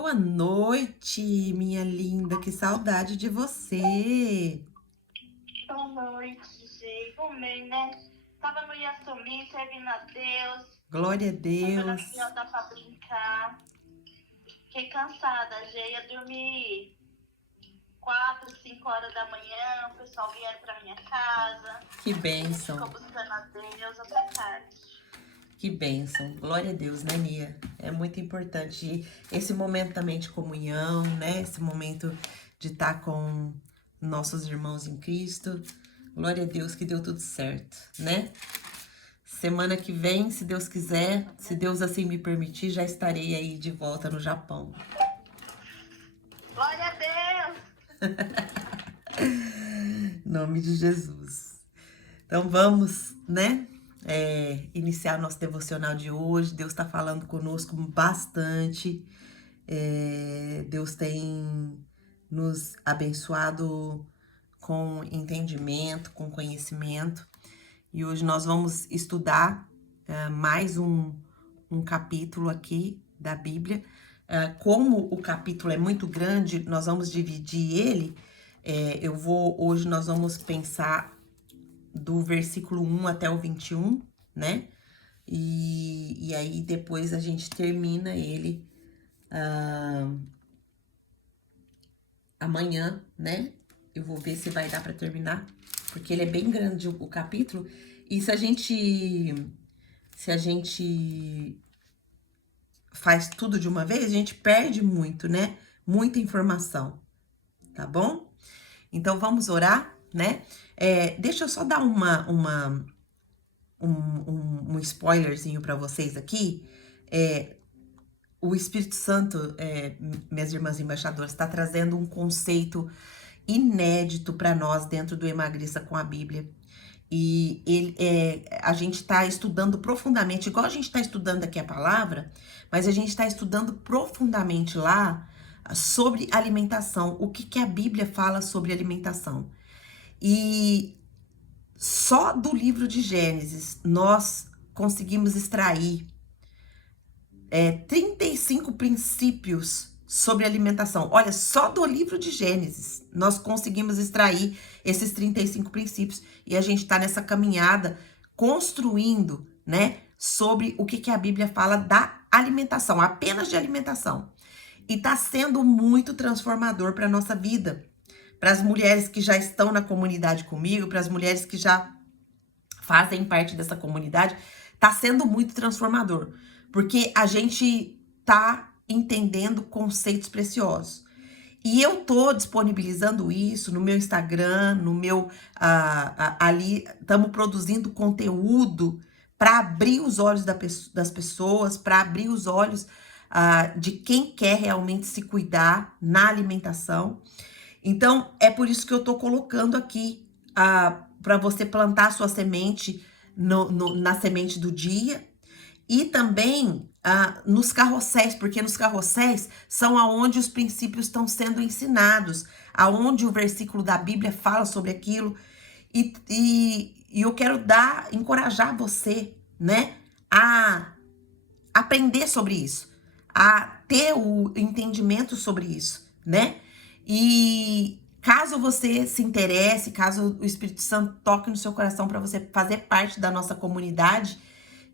Boa noite, minha linda. Que saudade de você. Boa noite, Gê. Bom, bem, né? Tava no Yasumi, servindo a Deus, Glória a botando a Deus. criança pra brincar. Fiquei cansada, Gê. Ia dormir 4, 5 horas da manhã. O pessoal vieram pra minha casa. Que A gente ficou bênção. buscando a Deus até tarde. Que bênção. Glória a Deus, né, Nia? É muito importante esse momento também de comunhão, né? Esse momento de estar com nossos irmãos em Cristo. Glória a Deus que deu tudo certo, né? Semana que vem, se Deus quiser, se Deus assim me permitir, já estarei aí de volta no Japão. Glória a Deus! Em nome de Jesus. Então vamos, né? Iniciar nosso devocional de hoje. Deus está falando conosco bastante. Deus tem nos abençoado com entendimento, com conhecimento. E hoje nós vamos estudar mais um capítulo aqui da Bíblia. Como o capítulo é muito grande, nós vamos dividir ele. Hoje nós vamos pensar do versículo 1 até o 21, né? E aí depois a gente termina ele amanhã, né? Eu vou ver se vai dar para terminar, porque ele é bem grande o capítulo. E se a gente faz tudo de uma vez, a gente perde muito, né? Muita informação, tá bom? Então vamos orar, né? Deixa eu só dar um spoilerzinho para vocês aqui. O Espírito Santo, minhas irmãs embaixadoras, está trazendo um conceito inédito para nós dentro do Emagreça com a Bíblia. E a gente está estudando profundamente, igual a gente está estudando aqui a palavra, mas a gente está estudando profundamente lá sobre alimentação, o que a Bíblia fala sobre alimentação. E só do livro de Gênesis nós conseguimos extrair 35 princípios sobre alimentação. Olha, só do livro de Gênesis nós conseguimos extrair esses 35 princípios e a gente está nessa caminhada construindo, né, sobre o que a Bíblia fala da alimentação, apenas de alimentação. E está sendo muito transformador para a nossa vida, para as mulheres que já estão na comunidade comigo, para as mulheres que já fazem parte dessa comunidade, está sendo muito transformador, porque a gente tá entendendo conceitos preciosos. E eu tô disponibilizando isso no meu Instagram, no meu ali estamos produzindo conteúdo para abrir os olhos das pessoas, para abrir os olhos de quem quer realmente se cuidar na alimentação. Então é por isso que eu tô colocando aqui para você plantar a sua semente na semente do dia. E também nos carrosséis, porque nos carrosséis são aonde os princípios estão sendo ensinados, aonde o versículo da Bíblia fala sobre aquilo. E eu quero encorajar você, né, a aprender sobre isso, a ter o entendimento sobre isso, né? E caso você se interesse, caso o Espírito Santo toque no seu coração para você fazer parte da nossa comunidade,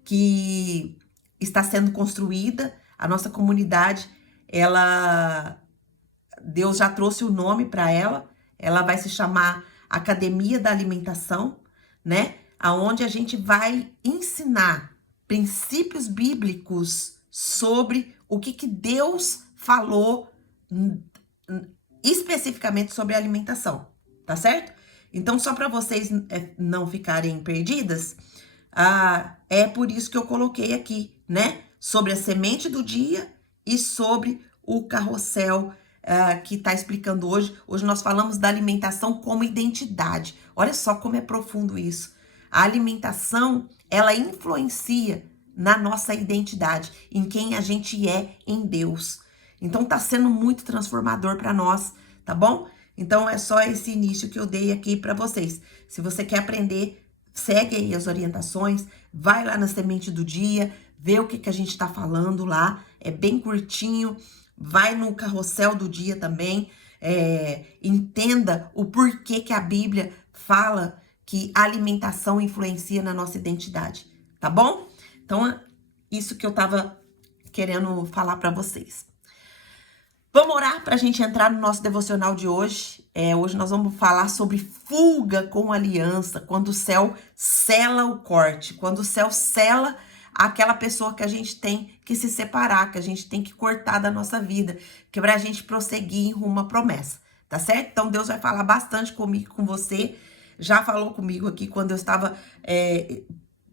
que está sendo construída, a nossa comunidade, Deus já trouxe o nome para ela vai se chamar Academia da Alimentação, né? Aonde a gente vai ensinar princípios bíblicos sobre o que Deus falou especificamente sobre a alimentação, tá certo? Então, só para vocês não ficarem perdidas, é por isso que eu coloquei aqui, né? Sobre a semente do dia e sobre o carrossel que está explicando hoje. Hoje nós falamos da alimentação como identidade. Olha só como é profundo isso. A alimentação, ela influencia na nossa identidade, em quem a gente é em Deus. Então tá sendo muito transformador para nós, tá bom? Então é só esse início que eu dei aqui para vocês. Se você quer aprender, segue aí as orientações, vai lá na semente do dia, vê o que a gente tá falando lá, é bem curtinho, vai no carrossel do dia também, entenda o porquê que a Bíblia fala que a alimentação influencia na nossa identidade, tá bom? Então, isso que eu tava querendo falar para vocês. Vamos orar para a gente entrar no nosso devocional de hoje. Hoje nós vamos falar sobre fuga com aliança, quando o céu sela o corte, quando o céu sela aquela pessoa que a gente tem que se separar, que a gente tem que cortar da nossa vida, que é para a gente prosseguir em rumo à promessa, tá certo? Então Deus vai falar bastante comigo, com você. Já falou comigo aqui quando eu estava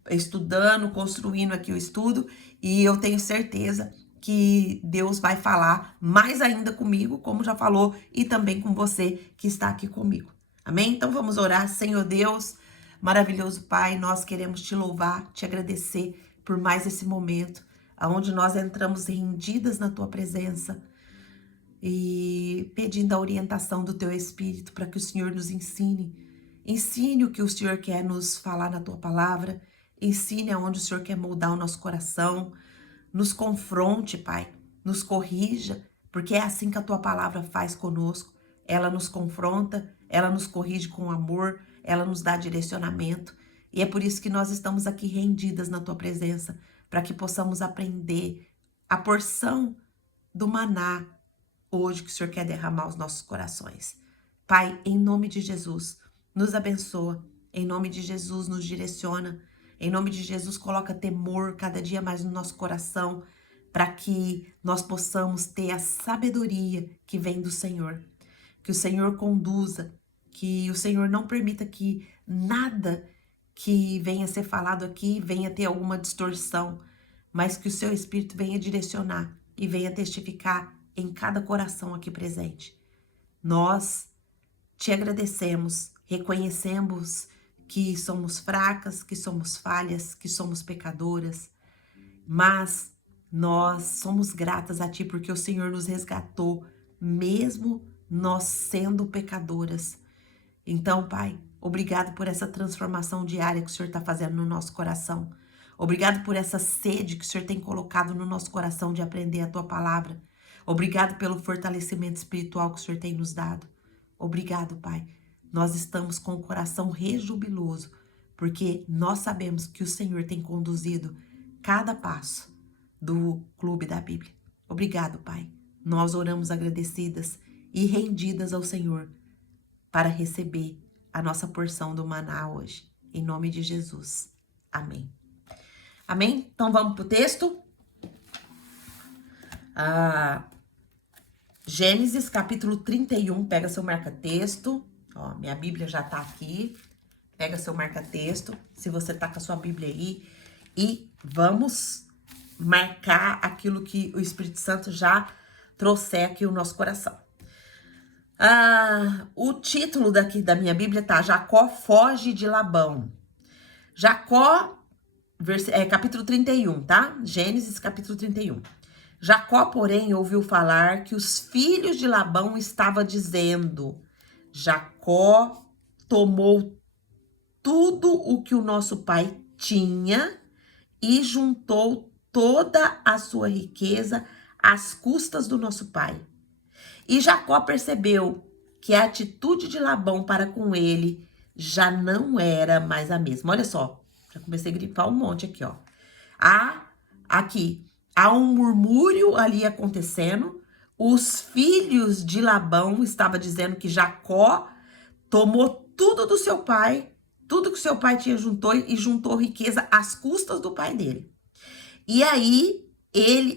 estudando, construindo aqui o estudo, e eu tenho certeza que Deus vai falar mais ainda comigo, como já falou, e também com você que está aqui comigo. Amém? Então vamos orar. Senhor Deus, maravilhoso Pai, nós queremos te louvar, te agradecer por mais esse momento, onde nós entramos rendidas na tua presença e pedindo a orientação do teu Espírito para que o Senhor nos ensine. Ensine o que o Senhor quer nos falar na tua palavra, ensine aonde o Senhor quer moldar o nosso coração. Nos confronte, Pai, nos corrija, porque é assim que a tua palavra faz conosco. Ela nos confronta, ela nos corrige com amor, ela nos dá direcionamento. E é por isso que nós estamos aqui rendidas na tua presença, para que possamos aprender a porção do maná hoje que o Senhor quer derramar aos nossos corações. Pai, em nome de Jesus, nos abençoa, em nome de Jesus, nos direciona. Em nome de Jesus, coloca temor cada dia mais no nosso coração, para que nós possamos ter a sabedoria que vem do Senhor. Que o Senhor conduza, que o Senhor não permita que nada que venha ser falado aqui venha ter alguma distorção, mas que o seu Espírito venha direcionar e venha testificar em cada coração aqui presente. Nós te agradecemos, reconhecemos que somos fracas, que somos falhas, que somos pecadoras, mas nós somos gratas a Ti porque o Senhor nos resgatou, mesmo nós sendo pecadoras. Então, Pai, obrigado por essa transformação diária que o Senhor está fazendo no nosso coração. Obrigado por essa sede que o Senhor tem colocado no nosso coração de aprender a Tua palavra. Obrigado pelo fortalecimento espiritual que o Senhor tem nos dado. Obrigado, Pai. Nós estamos com o coração rejubiloso, porque nós sabemos que o Senhor tem conduzido cada passo do Clube da Bíblia. Obrigado, Pai. Nós oramos agradecidas e rendidas ao Senhor para receber a nossa porção do maná hoje. Em nome de Jesus. Amém. Amém? Então vamos para o texto. Gênesis capítulo 31, pega seu marca-texto. Ó, minha Bíblia já tá aqui. Pega seu marca-texto, se você tá com a sua Bíblia aí. E vamos marcar aquilo que o Espírito Santo já trouxe aqui no nosso coração. O título daqui da minha Bíblia tá Jacó foge de Labão. Jacó, capítulo 31, tá? Gênesis capítulo 31. Jacó, porém, ouviu falar que os filhos de Labão estavam dizendo: Jacó tomou tudo o que o nosso pai tinha e juntou toda a sua riqueza às custas do nosso pai. E Jacó percebeu que a atitude de Labão para com ele já não era mais a mesma. Olha só, já comecei a grifar um monte aqui, ó. Há um murmúrio ali acontecendo. Os filhos de Labão estavam dizendo que Jacó tomou tudo do seu pai, tudo que seu pai tinha juntou e juntou riqueza às custas do pai dele. E aí,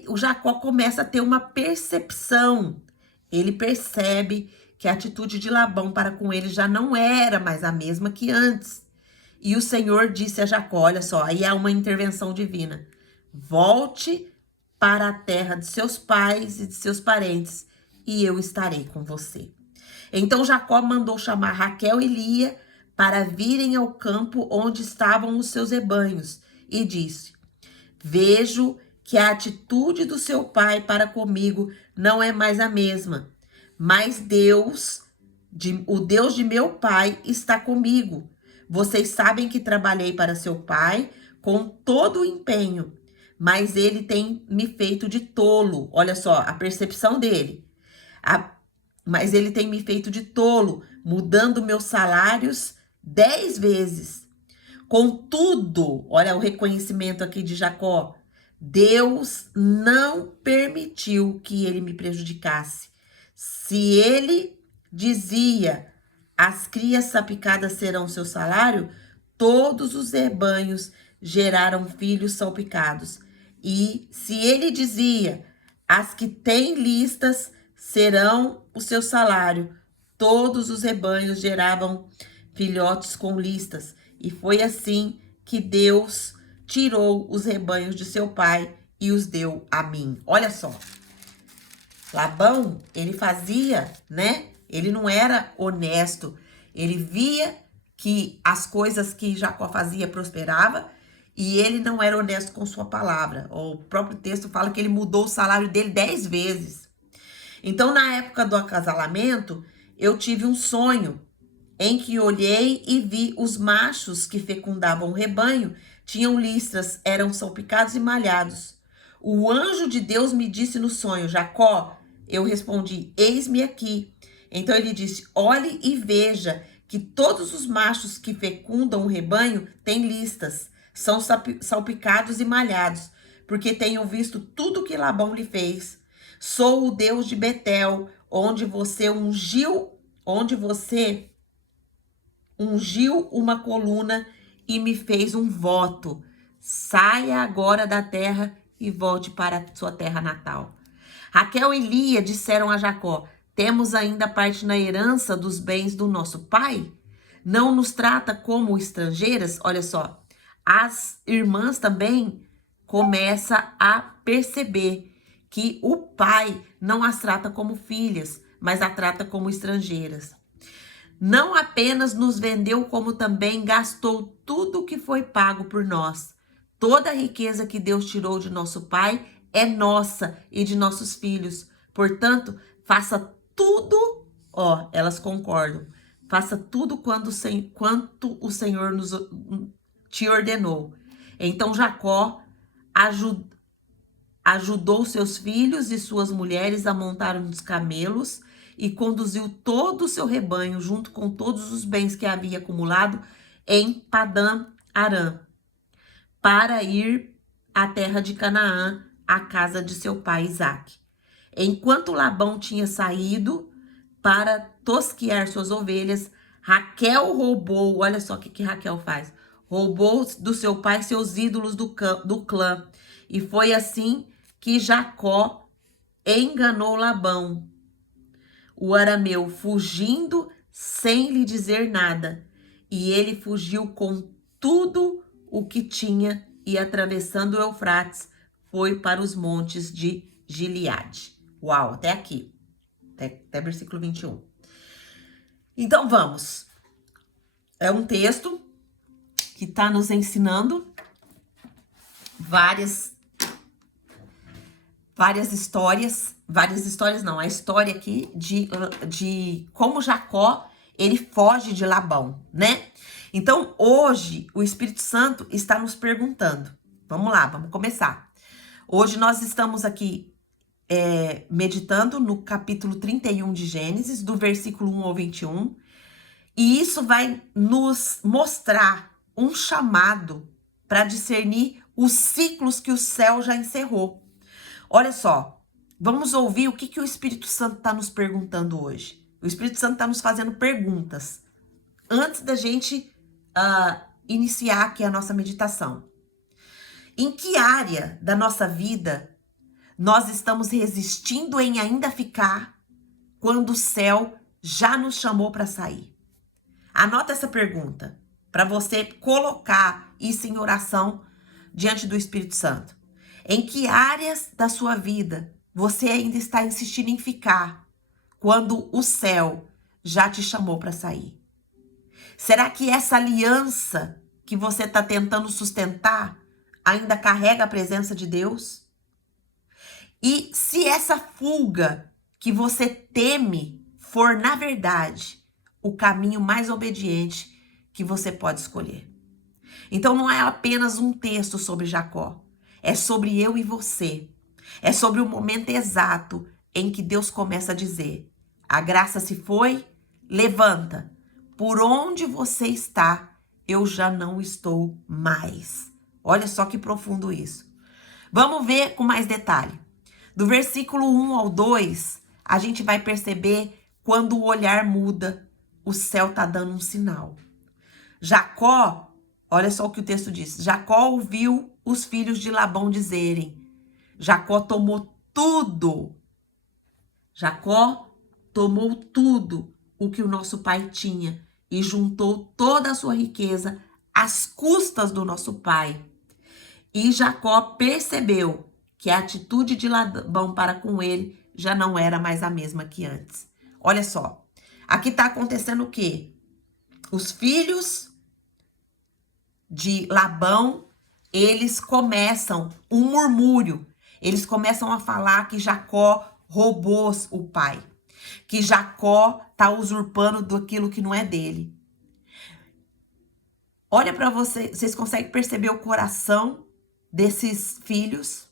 o Jacó começa a ter uma percepção. Ele percebe que a atitude de Labão para com ele já não era mais a mesma que antes. E o Senhor disse a Jacó, olha só, aí há uma intervenção divina. Volte para a terra de seus pais e de seus parentes, e eu estarei com você. Então Jacó mandou chamar Raquel e Lia para virem ao campo onde estavam os seus rebanhos, e disse: Vejo que a atitude do seu pai para comigo não é mais a mesma, mas o Deus de meu pai está comigo. Vocês sabem que trabalhei para seu pai com todo o empenho. mas ele tem me feito de tolo. Olha só, a percepção dele. Mas ele tem me feito de tolo, mudando meus salários 10 vezes. Contudo, olha o reconhecimento aqui de Jacó. Deus não permitiu que ele me prejudicasse. Se ele dizia, as crias salpicadas serão seu salário, todos os rebanhos geraram filhos salpicados. E se ele dizia, as que têm listas serão o seu salário, todos os rebanhos geravam filhotes com listas. E foi assim que Deus tirou os rebanhos de seu pai e os deu a mim. Olha só. Labão, ele fazia, né? Ele não era honesto. Ele via que as coisas que Jacó fazia prosperava e ele não era honesto com sua palavra. O próprio texto fala que ele mudou o salário dele 10 vezes. Então, na época do acasalamento, eu tive um sonho em que olhei e vi os machos que fecundavam o rebanho, tinham listras, eram salpicados e malhados. O anjo de Deus me disse no sonho, Jacó. Eu respondi, eis-me aqui. Então ele disse, olhe e veja que todos os machos que fecundam o rebanho têm listas, são salpicados e malhados, porque tenho visto tudo que Labão lhe fez. Sou o Deus de Betel, onde você ungiu uma coluna e me fez um voto. Saia agora da terra e volte para a sua terra natal. Raquel e Lia disseram a Jacó, temos ainda parte na herança dos bens do nosso pai? Não nos trata como estrangeiras? Olha só, as irmãs também começam a perceber que o pai não as trata como filhas, mas a trata como estrangeiras. Não apenas nos vendeu, como também gastou tudo o que foi pago por nós. Toda a riqueza que Deus tirou de nosso pai é nossa e de nossos filhos. Portanto, faça tudo, elas concordam. Faça tudo quanto o Senhor te ordenou. Então Jacó ajudou seus filhos e suas mulheres a montar uns camelos e conduziu todo o seu rebanho, junto com todos os bens que havia acumulado em Padã Arã, para ir à terra de Canaã, à casa de seu pai Isaque. Enquanto Labão tinha saído para tosquear suas ovelhas, Raquel roubou, olha só o que Raquel faz, roubou do seu pai seus ídolos do clã. E foi assim que Jacó enganou Labão, o arameu, fugindo sem lhe dizer nada. E ele fugiu com tudo o que tinha e, atravessando o Eufrates, foi para os montes de Gileade. Uau, até aqui. Até versículo 21. Então, vamos. É um texto que está nos ensinando várias histórias não, a história aqui de como Jacó, ele foge de Labão, né? Então, hoje, o Espírito Santo está nos perguntando. Vamos lá, vamos começar. Hoje nós estamos aqui meditando no capítulo 31 de Gênesis, do versículo 1 ao 21. E isso vai nos mostrar um chamado para discernir os ciclos que o céu já encerrou. Olha só, vamos ouvir o que o Espírito Santo está nos perguntando hoje. O Espírito Santo está nos fazendo perguntas antes da gente iniciar aqui a nossa meditação. Em que área da nossa vida nós estamos resistindo em ainda ficar quando o céu já nos chamou para sair? Anota essa pergunta para você colocar isso em oração diante do Espírito Santo. Em que áreas da sua vida você ainda está insistindo em ficar quando o céu já te chamou para sair? Será que essa aliança que você está tentando sustentar ainda carrega a presença de Deus? E se essa fuga que você teme for, na verdade, o caminho mais obediente que você pode escolher? Então não é apenas um texto sobre Jacó. É sobre eu e você. É sobre o momento exato em que Deus começa a dizer: a graça se foi, levanta. Por onde você está, eu já não estou mais. Olha só que profundo isso. Vamos ver com mais detalhe. Do versículo 1 ao 2, a gente vai perceber quando o olhar muda, o céu tá dando um sinal. Jacó, olha só o que o texto diz. Jacó ouviu os filhos de Labão dizerem: Jacó tomou tudo. Jacó tomou tudo o que o nosso pai tinha e juntou toda a sua riqueza às custas do nosso pai. E Jacó percebeu que a atitude de Labão para com ele já não era mais a mesma que antes. Olha só, aqui está acontecendo o quê? Os filhos de Labão, eles começam um murmúrio. Eles começam a falar que Jacó roubou o pai, que Jacó está usurpando daquilo que não é dele. Olha para vocês conseguem perceber o coração desses filhos?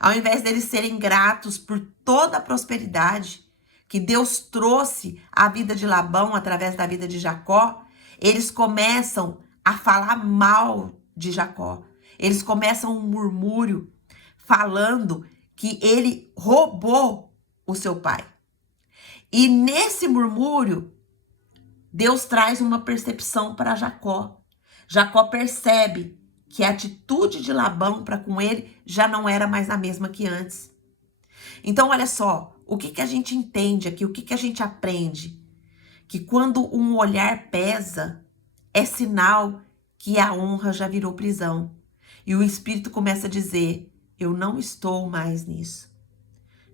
Ao invés deles serem gratos por toda a prosperidade que Deus trouxe à vida de Labão através da vida de Jacó, eles começam a falar mal de Jacó. Eles começam um murmúrio falando que ele roubou o seu pai. E nesse murmúrio, Deus traz uma percepção para Jacó. Jacó percebe que a atitude de Labão para com ele já não era mais a mesma que antes. Então, olha só, o que a gente entende aqui, o que a gente aprende? Que quando um olhar pesa, é sinal que a honra já virou prisão. E o Espírito começa a dizer: eu não estou mais nisso.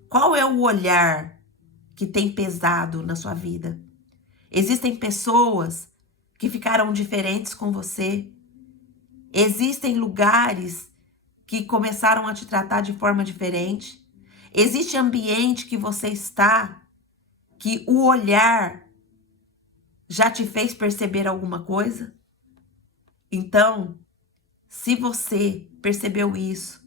Qual é o olhar que tem pesado na sua vida? Existem pessoas que ficaram diferentes com você. Existem lugares que começaram a te tratar de forma diferente. Existe ambiente que você está, que o olhar já te fez perceber alguma coisa? Então, se você percebeu isso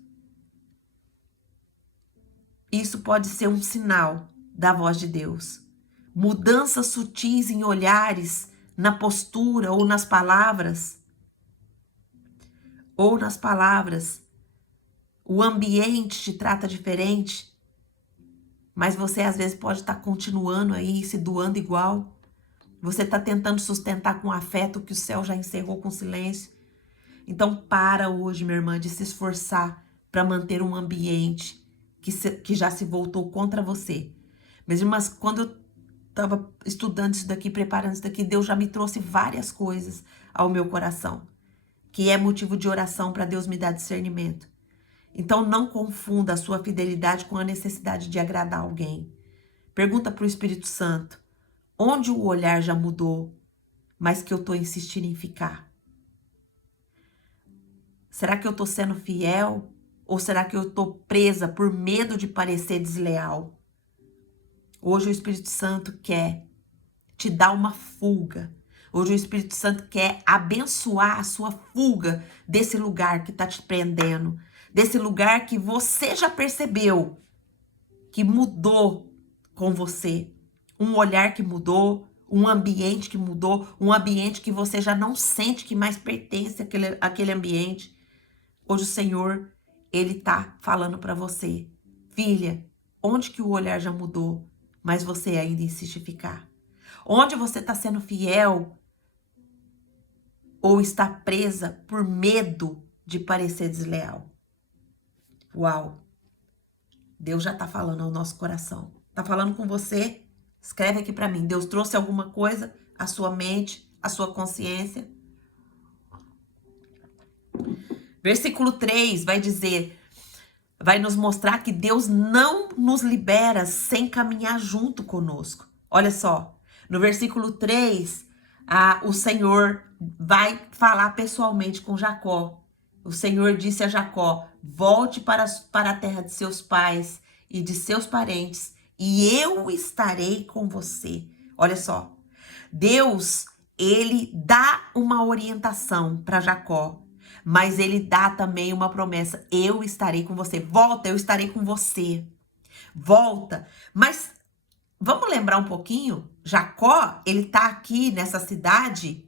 pode ser um sinal da voz de Deus. Mudanças sutis em olhares, na postura ou nas palavras. O ambiente te trata diferente, mas você às vezes pode estar continuando aí se doando igual. Você está tentando sustentar com afeto o que o céu já encerrou com silêncio. Então para hoje, minha irmã, de se esforçar para manter um ambiente que já se voltou contra você. Minhas irmãs, quando eu estava estudando isso daqui, preparando isso daqui, Deus já me trouxe várias coisas ao meu coração, que é motivo de oração para Deus me dar discernimento. Então não confunda a sua fidelidade com a necessidade de agradar alguém. Pergunta para o Espírito Santo, onde o olhar já mudou, mas que eu estou insistindo em ficar? Será que eu estou sendo fiel? Ou será que eu estou presa por medo de parecer desleal? Hoje o Espírito Santo quer te dar uma fuga. Hoje o Espírito Santo quer abençoar a sua fuga desse lugar que está te prendendo. Desse lugar que você já percebeu que mudou com você. Um olhar que mudou, um ambiente que mudou, um ambiente que você já não sente que mais pertence àquele ambiente. Hoje o Senhor, Ele tá falando para você: filha, onde que o olhar já mudou, mas você ainda insiste em ficar? Onde você está sendo fiel ou está presa por medo de parecer desleal? Uau! Deus já tá falando ao nosso coração. Tá falando com você? Escreve aqui para mim. Deus trouxe alguma coisa à sua mente, à sua consciência? Versículo 3 vai dizer, vai nos mostrar que Deus não nos libera sem caminhar junto conosco. Olha só, no versículo 3, o Senhor vai falar pessoalmente com Jacó. O Senhor disse a Jacó: volte para a terra de seus pais e de seus parentes, e eu estarei com você. Olha só, Deus, ele dá uma orientação para Jacó, Mas ele dá também uma promessa: eu estarei com você. Volta, eu estarei com você. Volta. Mas vamos lembrar um pouquinho? Jacó, ele tá aqui nessa cidade.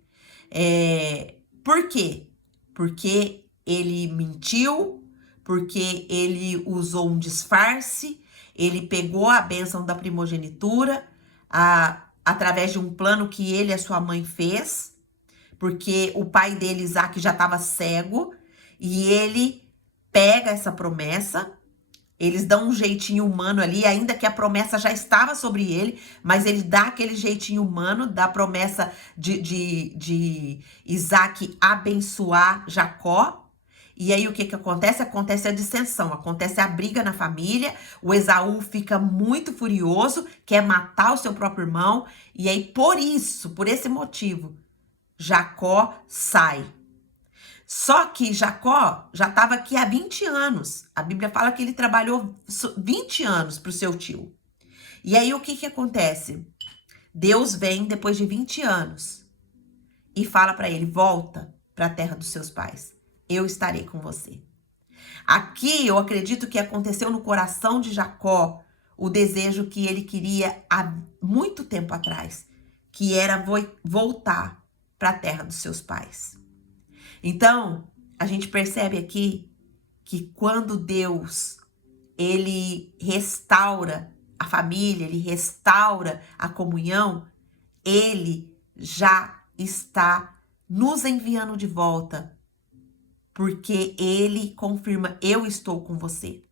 Por quê? Porque ele mentiu, porque ele usou um disfarce, ele pegou a bênção da primogenitura através de um plano que ele e a sua mãe fez, porque o pai dele, Isaac, já estava cego, e ele pega essa promessa. Eles dão um jeitinho humano ali, ainda que a promessa já estava sobre ele, mas ele dá aquele jeitinho humano da promessa de Isaac abençoar Jacó. E aí o que acontece? Acontece a dissensão, acontece a briga na família, o Esaú fica muito furioso, quer matar o seu próprio irmão, e aí por isso, por esse motivo, Jacó sai. Só que Jacó já estava aqui há 20 anos. A Bíblia fala que ele trabalhou 20 anos para o seu tio. E aí o que acontece? Deus vem depois de 20 anos e fala para ele: volta para a terra dos seus pais. Eu estarei com você. Aqui eu acredito que aconteceu no coração de Jacó o desejo que ele queria há muito tempo atrás, que era voltar para a terra dos seus pais. Então, a gente percebe aqui que quando Deus, ele restaura a família, ele restaura a comunhão, ele já está nos enviando de volta, porque ele confirma: eu estou com você.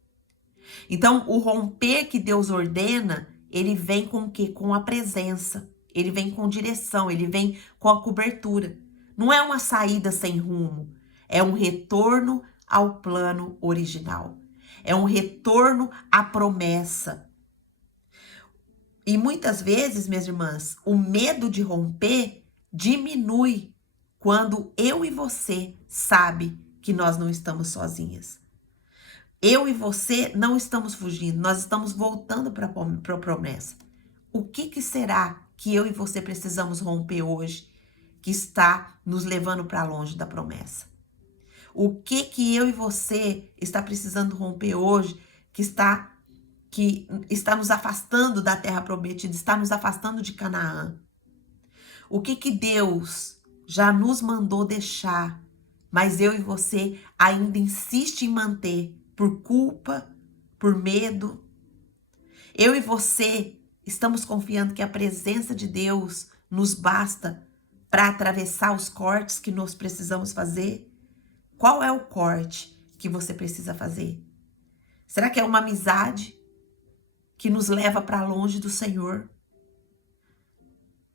Então, o romper que Deus ordena, ele vem com o quê? Com a presença, ele vem com direção, ele vem com a cobertura. Não é uma saída sem rumo, é um retorno ao plano original. É um retorno à promessa. E muitas vezes, minhas irmãs, o medo de romper diminui quando eu e você sabe que nós não estamos sozinhas. Eu e você não estamos fugindo, nós estamos voltando para a promessa. O que será que eu e você precisamos romper hoje, que está nos levando para longe da promessa? O que eu e você está precisando romper hoje, que está nos afastando da terra prometida, está nos afastando de Canaã? O que Deus já nos mandou deixar, mas eu e você ainda insiste em manter por culpa, por medo? Eu e você estamos confiando que a presença de Deus nos basta para atravessar os cortes que nós precisamos fazer? Qual é o corte que você precisa fazer? Será que é uma amizade que nos leva para longe do Senhor?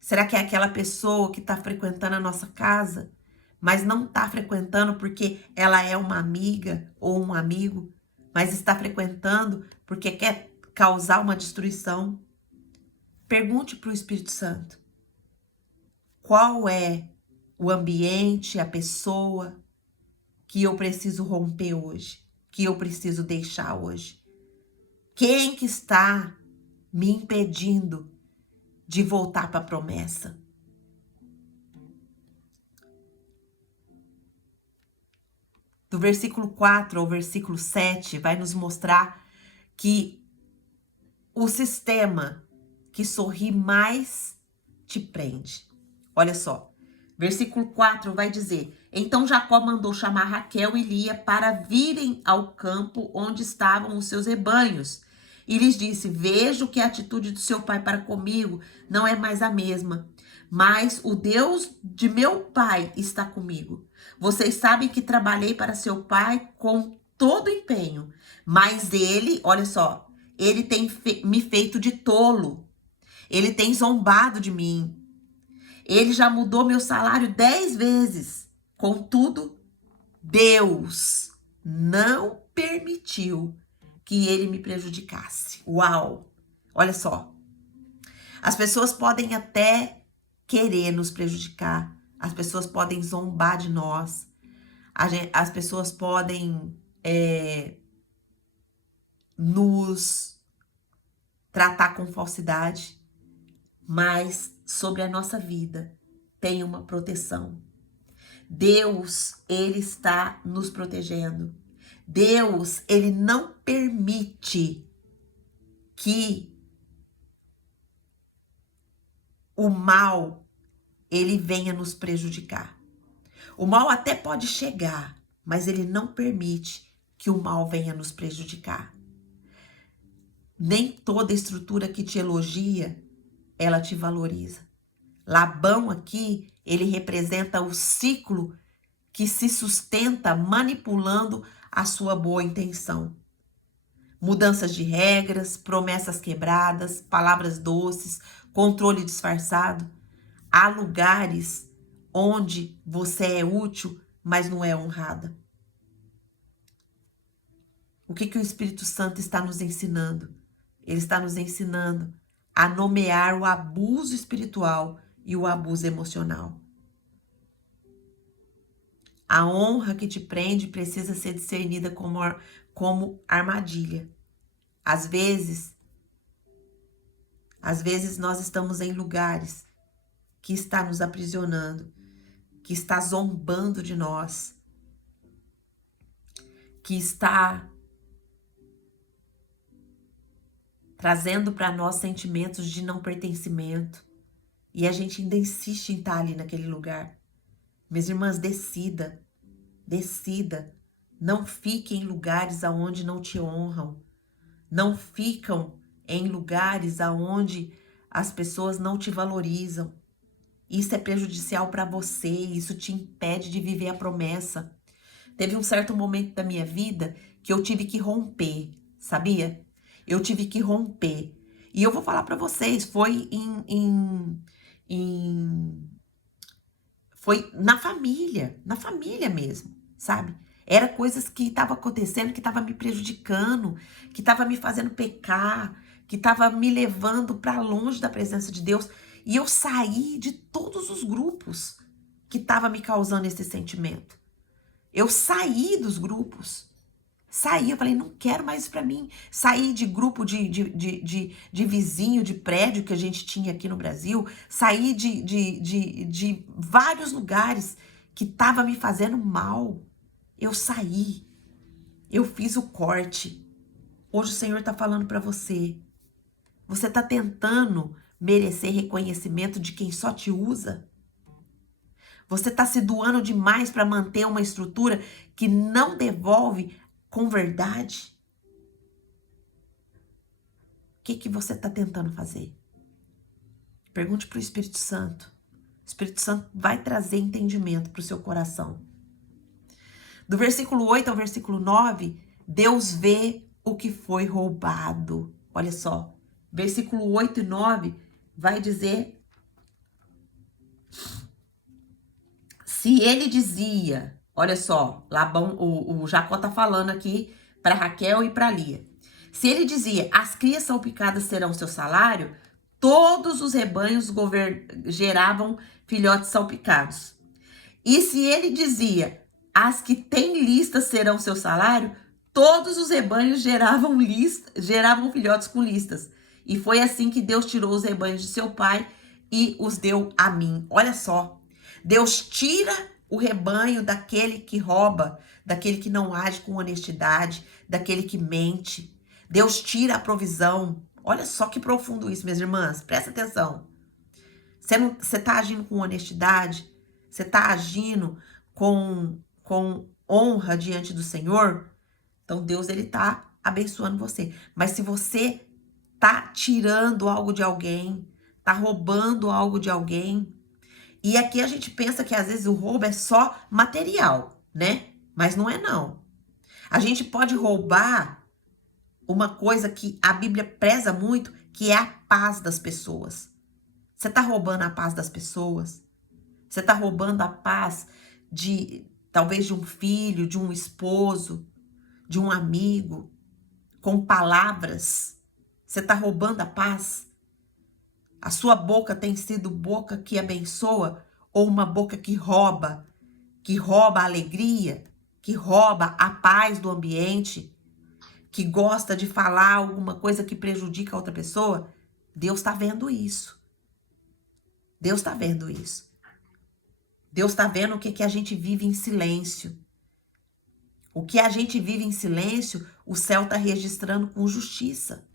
Será que é aquela pessoa que está frequentando a nossa casa, mas não está frequentando porque ela é uma amiga ou um amigo, mas está frequentando porque quer causar uma destruição? Pergunte para o Espírito Santo: qual é o ambiente, a pessoa que eu preciso romper hoje, que eu preciso deixar hoje? Quem que está me impedindo de voltar para a promessa? Do versículo 4 ao versículo 7 vai nos mostrar que o sistema que sorri mais te prende. Olha só, versículo 4 vai dizer: então Jacó mandou chamar Raquel e Lia para virem ao campo onde estavam os seus rebanhos. E lhes disse: vejo que a atitude do seu pai para comigo não é mais a mesma, mas o Deus de meu pai está comigo. Vocês sabem que trabalhei para seu pai com todo empenho, mas ele, olha só, ele tem me feito de tolo. Ele tem zombado de mim. Ele já mudou meu salário 10 vezes. Contudo, Deus não permitiu que ele me prejudicasse. Uau! Olha só. As pessoas podem até querer nos prejudicar. As pessoas podem zombar de nós. As pessoas podem nos tratar com falsidade. Mas sobre a nossa vida tem uma proteção. Deus, ele está nos protegendo. Deus, ele não permite que o mal, ele venha nos prejudicar. O mal até pode chegar, mas ele não permite que o mal venha nos prejudicar. Nem toda estrutura que te elogia, ela te valoriza. Labão aqui, ele representa o ciclo que se sustenta manipulando a sua boa intenção. Mudanças de regras, promessas quebradas, palavras doces, controle disfarçado. Há lugares onde você é útil, mas não é honrada. O que o Espírito Santo está nos ensinando? Ele está nos ensinando a nomear o abuso espiritual e o abuso emocional. A honra que te prende precisa ser discernida como armadilha. Às vezes nós estamos em lugares que está nos aprisionando, que está zombando de nós, que está trazendo para nós sentimentos de não pertencimento. E a gente ainda insiste em estar ali naquele lugar. Minhas irmãs, decida. Não fique em lugares aonde não te honram. Não ficam em lugares aonde as pessoas não te valorizam. Isso é prejudicial para você, isso te impede de viver a promessa. Teve um certo momento da minha vida que eu tive que romper, sabia? Eu tive que romper. E eu vou falar para vocês, foi foi na família mesmo, sabe? Era coisas que estavam acontecendo, que estavam me prejudicando, que estavam me fazendo pecar, que estavam me levando para longe da presença de Deus. E eu saí de todos os grupos que estavam me causando esse sentimento. Eu saí dos grupos. Saí, eu falei, não quero mais isso pra mim. Saí de grupo de vizinho, de prédio que a gente tinha aqui no Brasil. Saí de vários lugares que tava me fazendo mal. Eu saí. Eu fiz o corte. Hoje o Senhor tá falando pra você. Você tá tentando merecer reconhecimento de quem só te usa? Você tá se doando demais pra manter uma estrutura que não devolve com verdade? O que você está tentando fazer? Pergunte para o Espírito Santo. O Espírito Santo vai trazer entendimento para o seu coração. Do versículo 8 ao versículo 9, Deus vê o que foi roubado. Olha só, versículo 8 e 9 vai dizer: se ele dizia, olha só, Labão, o Jacó tá falando aqui para Raquel e para Lia. Se ele dizia, as crias salpicadas serão seu salário, todos os rebanhos geravam filhotes salpicados. E se ele dizia, as que têm listas serão seu salário, todos os rebanhos geravam filhotes com listas. E foi assim que Deus tirou os rebanhos de seu pai e os deu a mim. Olha só. Deus tira o rebanho daquele que rouba, daquele que não age com honestidade, daquele que mente. Deus tira a provisão. Olha só que profundo isso, minhas irmãs. Presta atenção. Você está agindo com honestidade? Você está agindo com honra diante do Senhor? Então Deus, ele está abençoando você. Mas se você está tirando algo de alguém, está roubando algo de alguém, e aqui a gente pensa que às vezes o roubo é só material, né? Mas não é não. A gente pode roubar uma coisa que a Bíblia preza muito, que é a paz das pessoas. Você tá roubando a paz das pessoas? Você tá roubando a paz talvez de um filho, de um esposo, de um amigo, com palavras? Você tá roubando a paz? A sua boca tem sido boca que abençoa ou uma boca que rouba a alegria, que rouba a paz do ambiente, que gosta de falar alguma coisa que prejudica a outra pessoa? Deus está vendo isso. Deus está vendo isso. Deus está vendo o que a gente vive em silêncio. O que a gente vive em silêncio, o céu está registrando com justiça.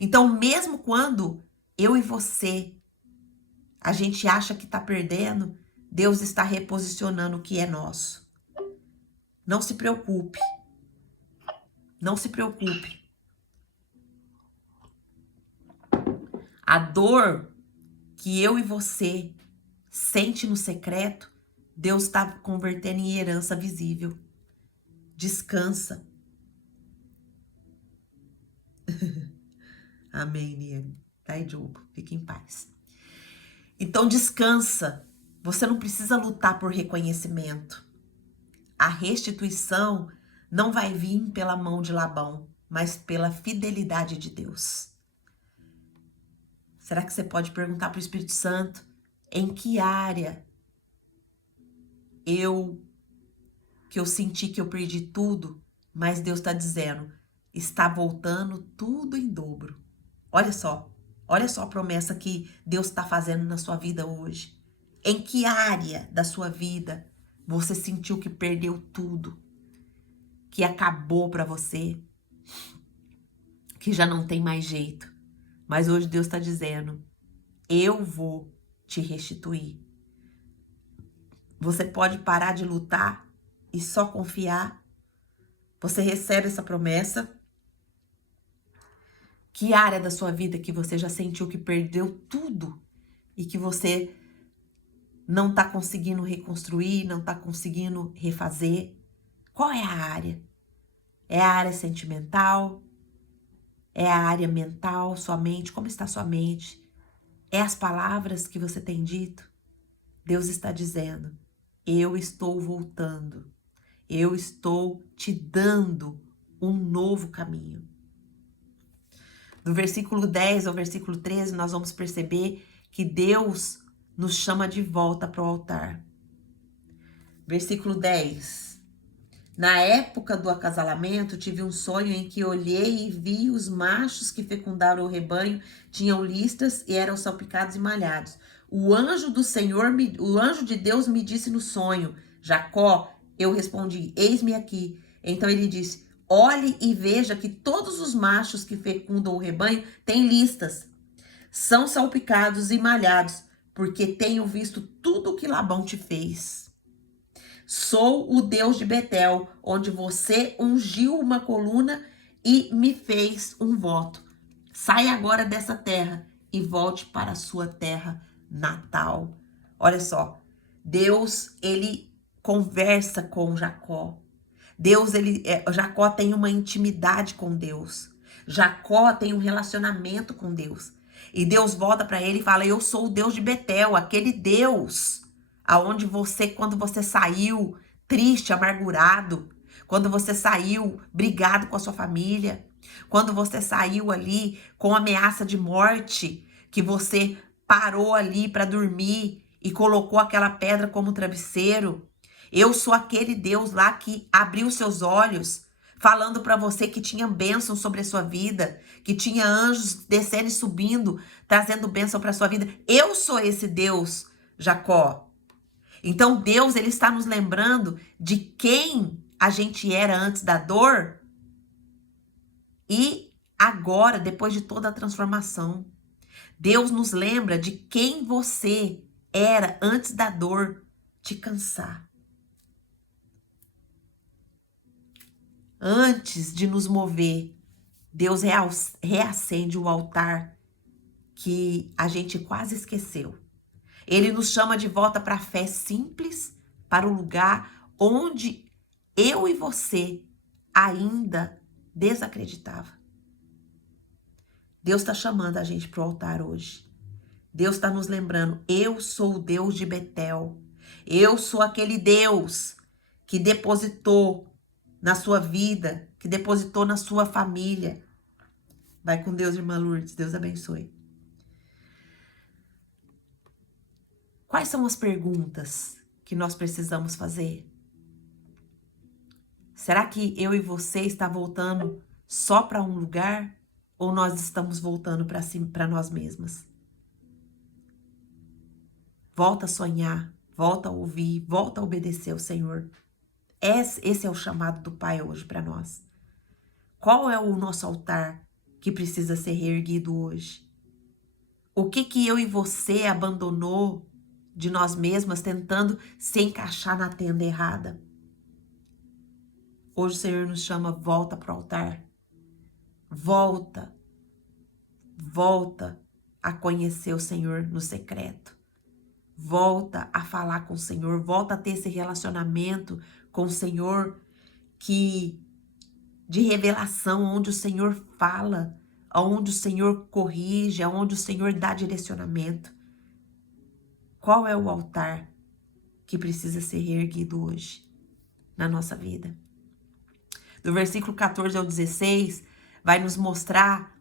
Então, mesmo quando eu e você, a gente acha que está perdendo, Deus está reposicionando o que é nosso. Não se preocupe. Não se preocupe. A dor que eu e você sente no secreto, Deus está convertendo em herança visível. Descansa. Amém, Niane. Tá, Diogo? Fique em paz. Então, descansa. Você não precisa lutar por reconhecimento. A restituição não vai vir pela mão de Labão, mas pela fidelidade de Deus. Será que você pode perguntar para o Espírito Santo em que área que eu senti que eu perdi tudo, mas Deus está dizendo, está voltando tudo em dobro. Olha só a promessa que Deus está fazendo na sua vida hoje. Em que área da sua vida você sentiu que perdeu tudo, que acabou para você, que já não tem mais jeito? Mas hoje Deus está dizendo, eu vou te restituir. Você pode parar de lutar e só confiar. Você recebe essa promessa. Que área da sua vida que você já sentiu que perdeu tudo e que você não está conseguindo reconstruir, não está conseguindo refazer? Qual é a área? É a área sentimental? É a área mental, sua mente? Como está sua mente? É as palavras que você tem dito? Deus está dizendo, eu estou voltando. Eu estou te dando um novo caminho. Do versículo 10 ao versículo 13, nós vamos perceber que Deus nos chama de volta para o altar. Versículo 10. Na época do acasalamento, tive um sonho em que olhei e vi os machos que fecundaram o rebanho, tinham listas e eram salpicados e malhados. O anjo de Deus me disse no sonho, Jacó. Eu respondi, eis-me aqui. Então ele disse, olhe e veja que todos os machos que fecundam o rebanho têm listas. São salpicados e malhados, porque tenho visto tudo o que Labão te fez. Sou o Deus de Betel, onde você ungiu uma coluna e me fez um voto. Saia agora dessa terra e volte para a sua terra natal. Olha só, Deus, ele conversa com Jacó. Jacó tem uma intimidade com Deus. Jacó tem um relacionamento com Deus. E Deus volta para ele e fala, eu sou o Deus de Betel, aquele Deus aonde você, quando você saiu triste, amargurado, quando você saiu brigado com a sua família, quando você saiu ali com ameaça de morte, que você parou ali para dormir e colocou aquela pedra como travesseiro. Eu sou aquele Deus lá que abriu seus olhos, falando para você que tinha bênção sobre a sua vida, que tinha anjos descendo e subindo, trazendo bênção para a sua vida. Eu sou esse Deus, Jacó. Então Deus, ele está nos lembrando de quem a gente era antes da dor e agora, depois de toda a transformação. Deus nos lembra de quem você era antes da dor te cansar. Antes de nos mover, Deus reacende o altar que a gente quase esqueceu. Ele nos chama de volta para a fé simples, para o lugar onde eu e você ainda desacreditava. Deus está chamando a gente para o altar hoje. Deus está nos lembrando, eu sou o Deus de Betel. Eu sou aquele Deus que depositou na sua vida, que depositou na sua família. Vai com Deus, irmã Lourdes. Deus abençoe. Quais são as perguntas que nós precisamos fazer? Será que eu e você está voltando só para um lugar ou nós estamos voltando para nós mesmas? Volta a sonhar, volta a ouvir, volta a obedecer ao Senhor. Esse é o chamado do Pai hoje para nós. Qual é o nosso altar que precisa ser reerguido hoje? O que eu e você abandonou de nós mesmas tentando se encaixar na tenda errada? Hoje o Senhor nos chama, volta para o altar. Volta a conhecer o Senhor no secreto. Volta a falar com o Senhor, volta a ter esse relacionamento com o Senhor de revelação, onde o Senhor fala, onde o Senhor corrige, onde o Senhor dá direcionamento. Qual é o altar que precisa ser reerguido hoje na nossa vida? Do versículo 14 ao 16, vai nos mostrar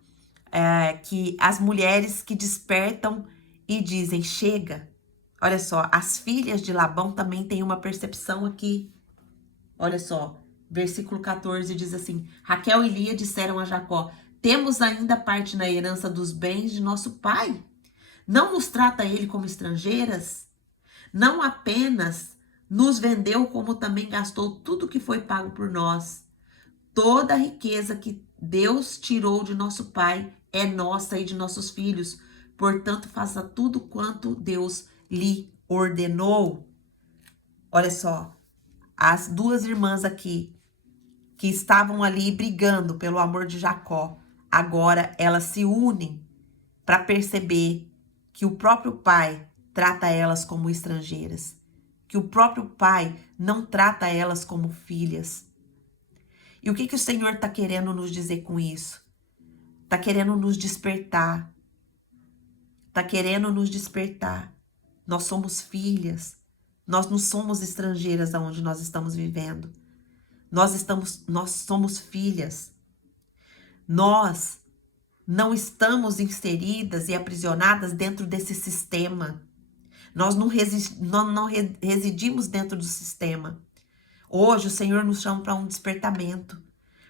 que as mulheres que despertam e dizem, chega. Olha só, as filhas de Labão também têm uma percepção aqui. Olha só, versículo 14 diz assim, Raquel e Lia disseram a Jacó, temos ainda parte na herança dos bens de nosso pai. Não nos trata ele como estrangeiras? Não apenas nos vendeu, como também gastou tudo que foi pago por nós. Toda a riqueza que Deus tirou de nosso pai é nossa e de nossos filhos. Portanto, faça tudo quanto Deus lhe ordenou. Olha só, as duas irmãs aqui, que estavam ali brigando pelo amor de Jacó, agora elas se unem para perceber que o próprio pai trata elas como estrangeiras, que o próprio pai não trata elas como filhas. E o que o Senhor está querendo nos dizer com isso? Está querendo nos despertar. Está querendo nos despertar. Nós somos filhas. Nós não somos estrangeiras aonde nós estamos vivendo. Nós somos filhas. Nós não estamos inseridas e aprisionadas dentro desse sistema. Nós não residimos dentro do sistema. Hoje o Senhor nos chama para um despertamento.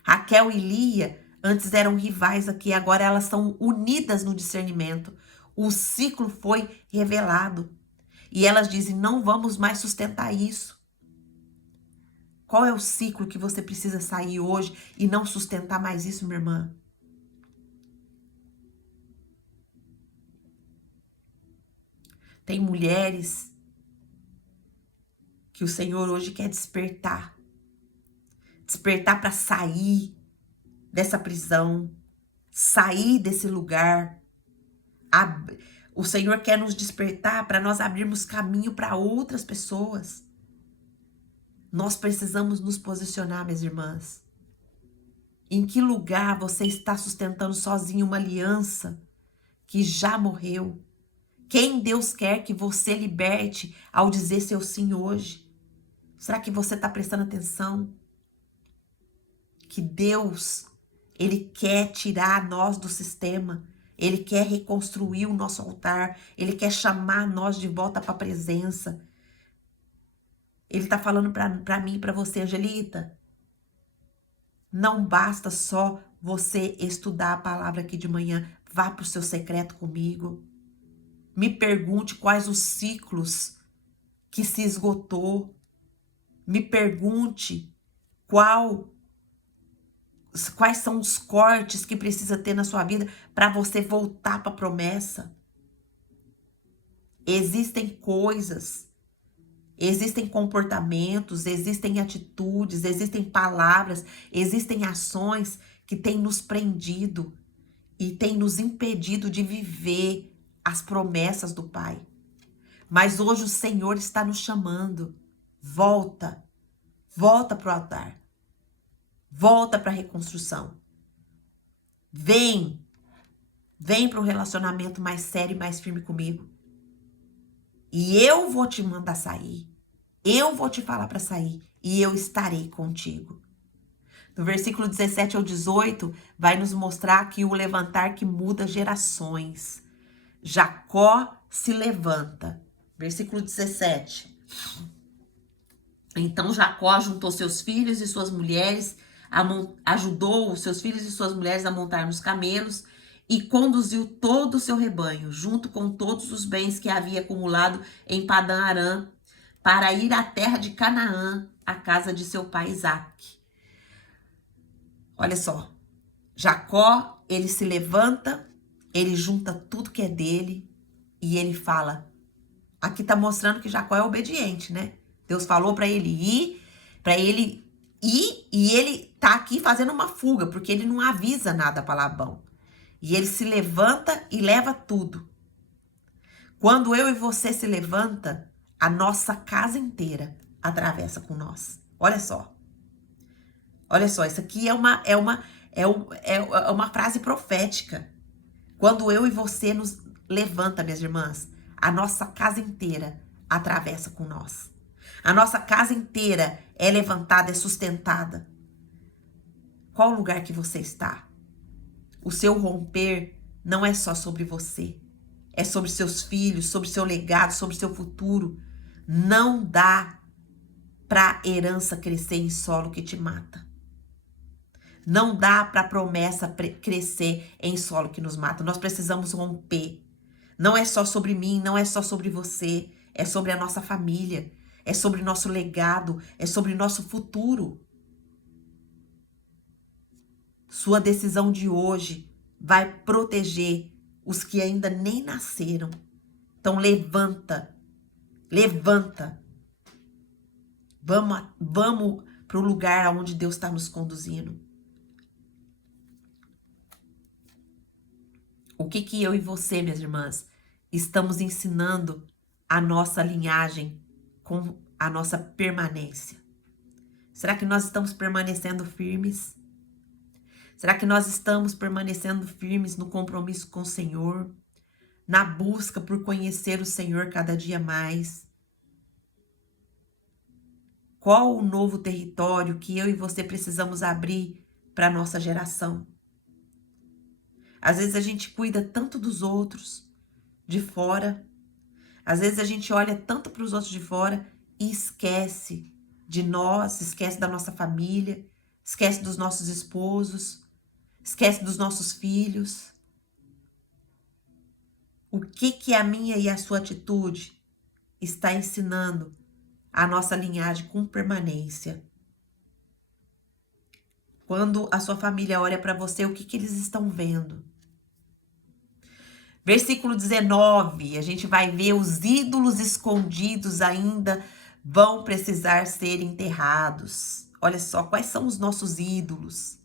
Raquel e Lia antes eram rivais aqui, agora elas são unidas no discernimento. O ciclo foi revelado. E elas dizem, não vamos mais sustentar isso. Qual é o ciclo que você precisa sair hoje e não sustentar mais isso, minha irmã? Tem mulheres que o Senhor hoje quer despertar. Despertar para sair dessa prisão, sair desse lugar. O Senhor quer nos despertar para nós abrirmos caminho para outras pessoas. Nós precisamos nos posicionar, minhas irmãs. Em que lugar você está sustentando sozinho uma aliança que já morreu? Quem Deus quer que você liberte ao dizer seu sim hoje? Será que você está prestando atenção? Que Deus, Ele quer tirar nós do sistema. Ele quer reconstruir o nosso altar. Ele quer chamar nós de volta para a presença. Ele está falando para mim e para você, Angelita. Não basta só você estudar a palavra aqui de manhã. Vá para o seu secreto comigo. Me pergunte quais os ciclos que se esgotou. Me pergunte quais são os cortes que precisa ter na sua vida para você voltar para a promessa. Existem coisas, existem comportamentos, existem atitudes, existem palavras, existem ações que têm nos prendido e têm nos impedido de viver as promessas do Pai. Mas hoje o Senhor está nos chamando. Volta para o altar. Volta para a reconstrução. Vem para um relacionamento mais sério e mais firme comigo. E eu vou te mandar sair. Eu vou te falar para sair. E eu estarei contigo. No versículo 17 ao 18, vai nos mostrar que o levantar que muda gerações. Jacó se levanta. Versículo 17. Então Jacó juntou seus filhos e suas mulheres, ajudou os seus filhos e suas mulheres a montar nos camelos e conduziu todo o seu rebanho, junto com todos os bens que havia acumulado em Padã Arã, para ir à terra de Canaã, à casa de seu pai Isaque. Olha só, Jacó, ele se levanta, ele junta tudo que é dele e ele fala. Aqui tá mostrando que Jacó é obediente, né? Deus falou para ele ir e ele tá aqui fazendo uma fuga, porque ele não avisa nada para Labão. E ele se levanta e leva tudo. Quando eu e você se levanta, a nossa casa inteira atravessa com nós. Olha só. Olha só, isso aqui é uma frase profética. Quando eu e você nos levanta, minhas irmãs, a nossa casa inteira atravessa com nós. A nossa casa inteira é levantada, é sustentada. Qual lugar que você está? O seu romper não é só sobre você. É sobre seus filhos, sobre seu legado, sobre seu futuro. Não dá para herança crescer em solo que te mata. Não dá para a promessa crescer em solo que nos mata. Nós precisamos romper. Não é só sobre mim, não é só sobre você. É sobre a nossa família. É sobre nosso legado. É sobre nosso futuro. Sua decisão de hoje vai proteger os que ainda nem nasceram. Então levanta. Levanta. Vamos para o lugar onde Deus está nos conduzindo. O que eu e você, minhas irmãs, estamos ensinando a nossa linhagem com a nossa permanência? Será que nós estamos permanecendo firmes? Será que nós estamos permanecendo firmes no compromisso com o Senhor? Na busca por conhecer o Senhor cada dia mais? Qual o novo território que eu e você precisamos abrir para a nossa geração? Às vezes a gente cuida tanto dos outros de fora. Às vezes a gente olha tanto para os outros de fora e esquece de nós, esquece da nossa família, esquece dos nossos esposos, esquece dos nossos filhos. O que a minha e a sua atitude está ensinando a nossa linhagem com permanência? Quando a sua família olha para você, o que eles estão vendo? Versículo 19, a gente vai ver os ídolos escondidos ainda vão precisar ser enterrados. Olha só, quais são os nossos ídolos?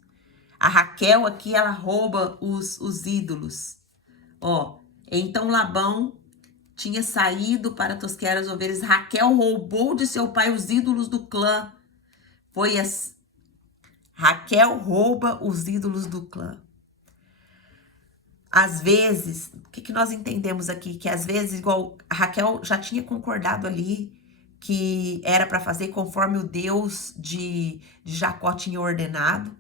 A Raquel aqui, ela rouba os ídolos. Ó, então Labão tinha saído para tosquear as ovelhas. Raquel roubou de seu pai os ídolos do clã. Raquel rouba os ídolos do clã. Às vezes, o que nós entendemos aqui? Que às vezes, igual a Raquel já tinha concordado ali que era para fazer conforme o Deus de Jacó tinha ordenado,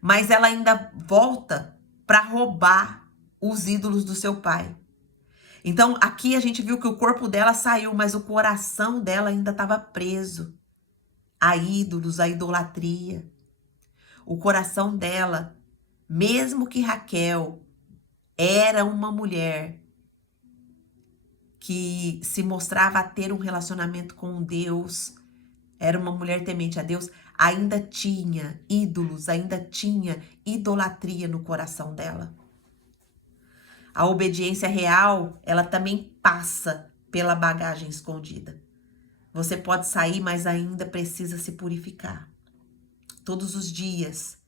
mas ela ainda volta para roubar os ídolos do seu pai. Então, aqui a gente viu que o corpo dela saiu, mas o coração dela ainda estava preso a ídolos, a idolatria. O coração dela, mesmo que Raquel era uma mulher que se mostrava a ter um relacionamento com Deus, era uma mulher temente a Deus, ainda tinha ídolos, ainda tinha idolatria no coração dela. A obediência real, ela também passa pela bagagem escondida. Você pode sair, mas ainda precisa se purificar. Todos os dias,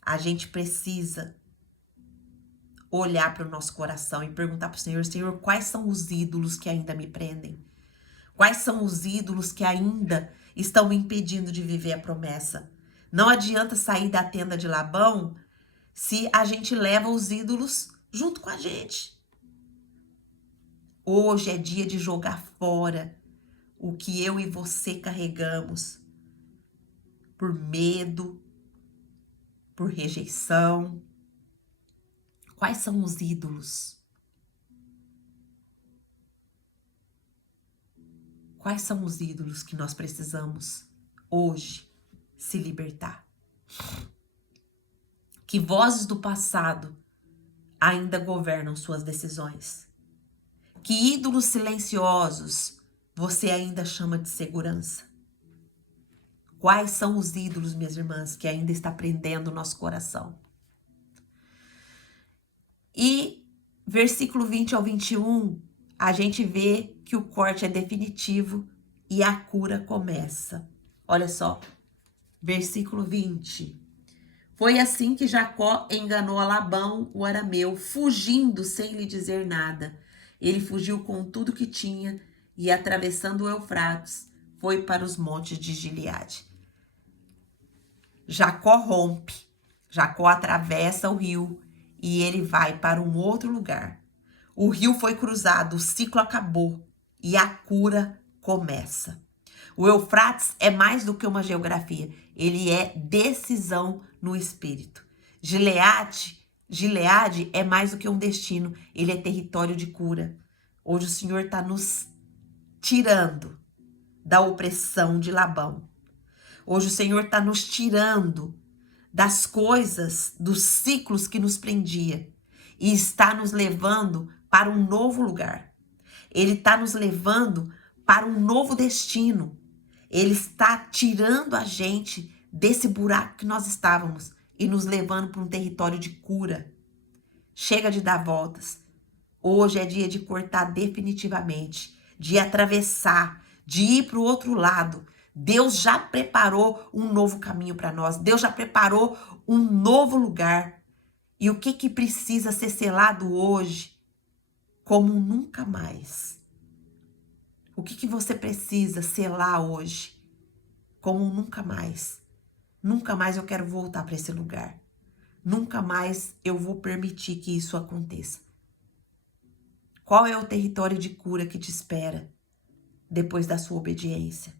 a gente precisa olhar para o nosso coração e perguntar para o Senhor, Senhor, quais são os ídolos que ainda me prendem? Quais são os ídolos que ainda estão me impedindo de viver a promessa? Não adianta sair da tenda de Labão se a gente leva os ídolos junto com a gente. Hoje é dia de jogar fora o que eu e você carregamos por medo, por rejeição. Quais são os ídolos? Quais são os ídolos que nós precisamos hoje se libertar? Que vozes do passado ainda governam suas decisões? Que ídolos silenciosos você ainda chama de segurança? Quais são os ídolos, minhas irmãs, que ainda está prendendo o nosso coração? E versículo 20 ao 21, a gente vê que o corte é definitivo e a cura começa. Olha só, versículo 20. Foi assim que Jacó enganou a Labão, o arameu, fugindo sem lhe dizer nada. Ele fugiu com tudo que tinha e, atravessando o Eufrates, foi para os montes de Gileade. Jacó rompe, Jacó atravessa o rio e ele vai para um outro lugar. O rio foi cruzado, o ciclo acabou e a cura começa. O Eufrates é mais do que uma geografia, ele é decisão no espírito. Gileade é mais do que um destino, ele é território de cura. Hoje o Senhor está nos tirando da opressão de Labão. Hoje o Senhor está nos tirando das coisas, dos ciclos que nos prendia e está nos levando para um novo lugar. Ele está nos levando para um novo destino. Ele está tirando a gente desse buraco que nós estávamos e nos levando para um território de cura. Chega de dar voltas. Hoje é dia de cortar definitivamente, de atravessar, de ir para o outro lado. Deus já preparou um novo caminho para nós. Deus já preparou um novo lugar. E o que precisa ser selado hoje como nunca mais? O que você precisa selar hoje como nunca mais? Nunca mais eu quero voltar para esse lugar. Nunca mais eu vou permitir que isso aconteça. Qual é o território de cura que te espera depois da sua obediência?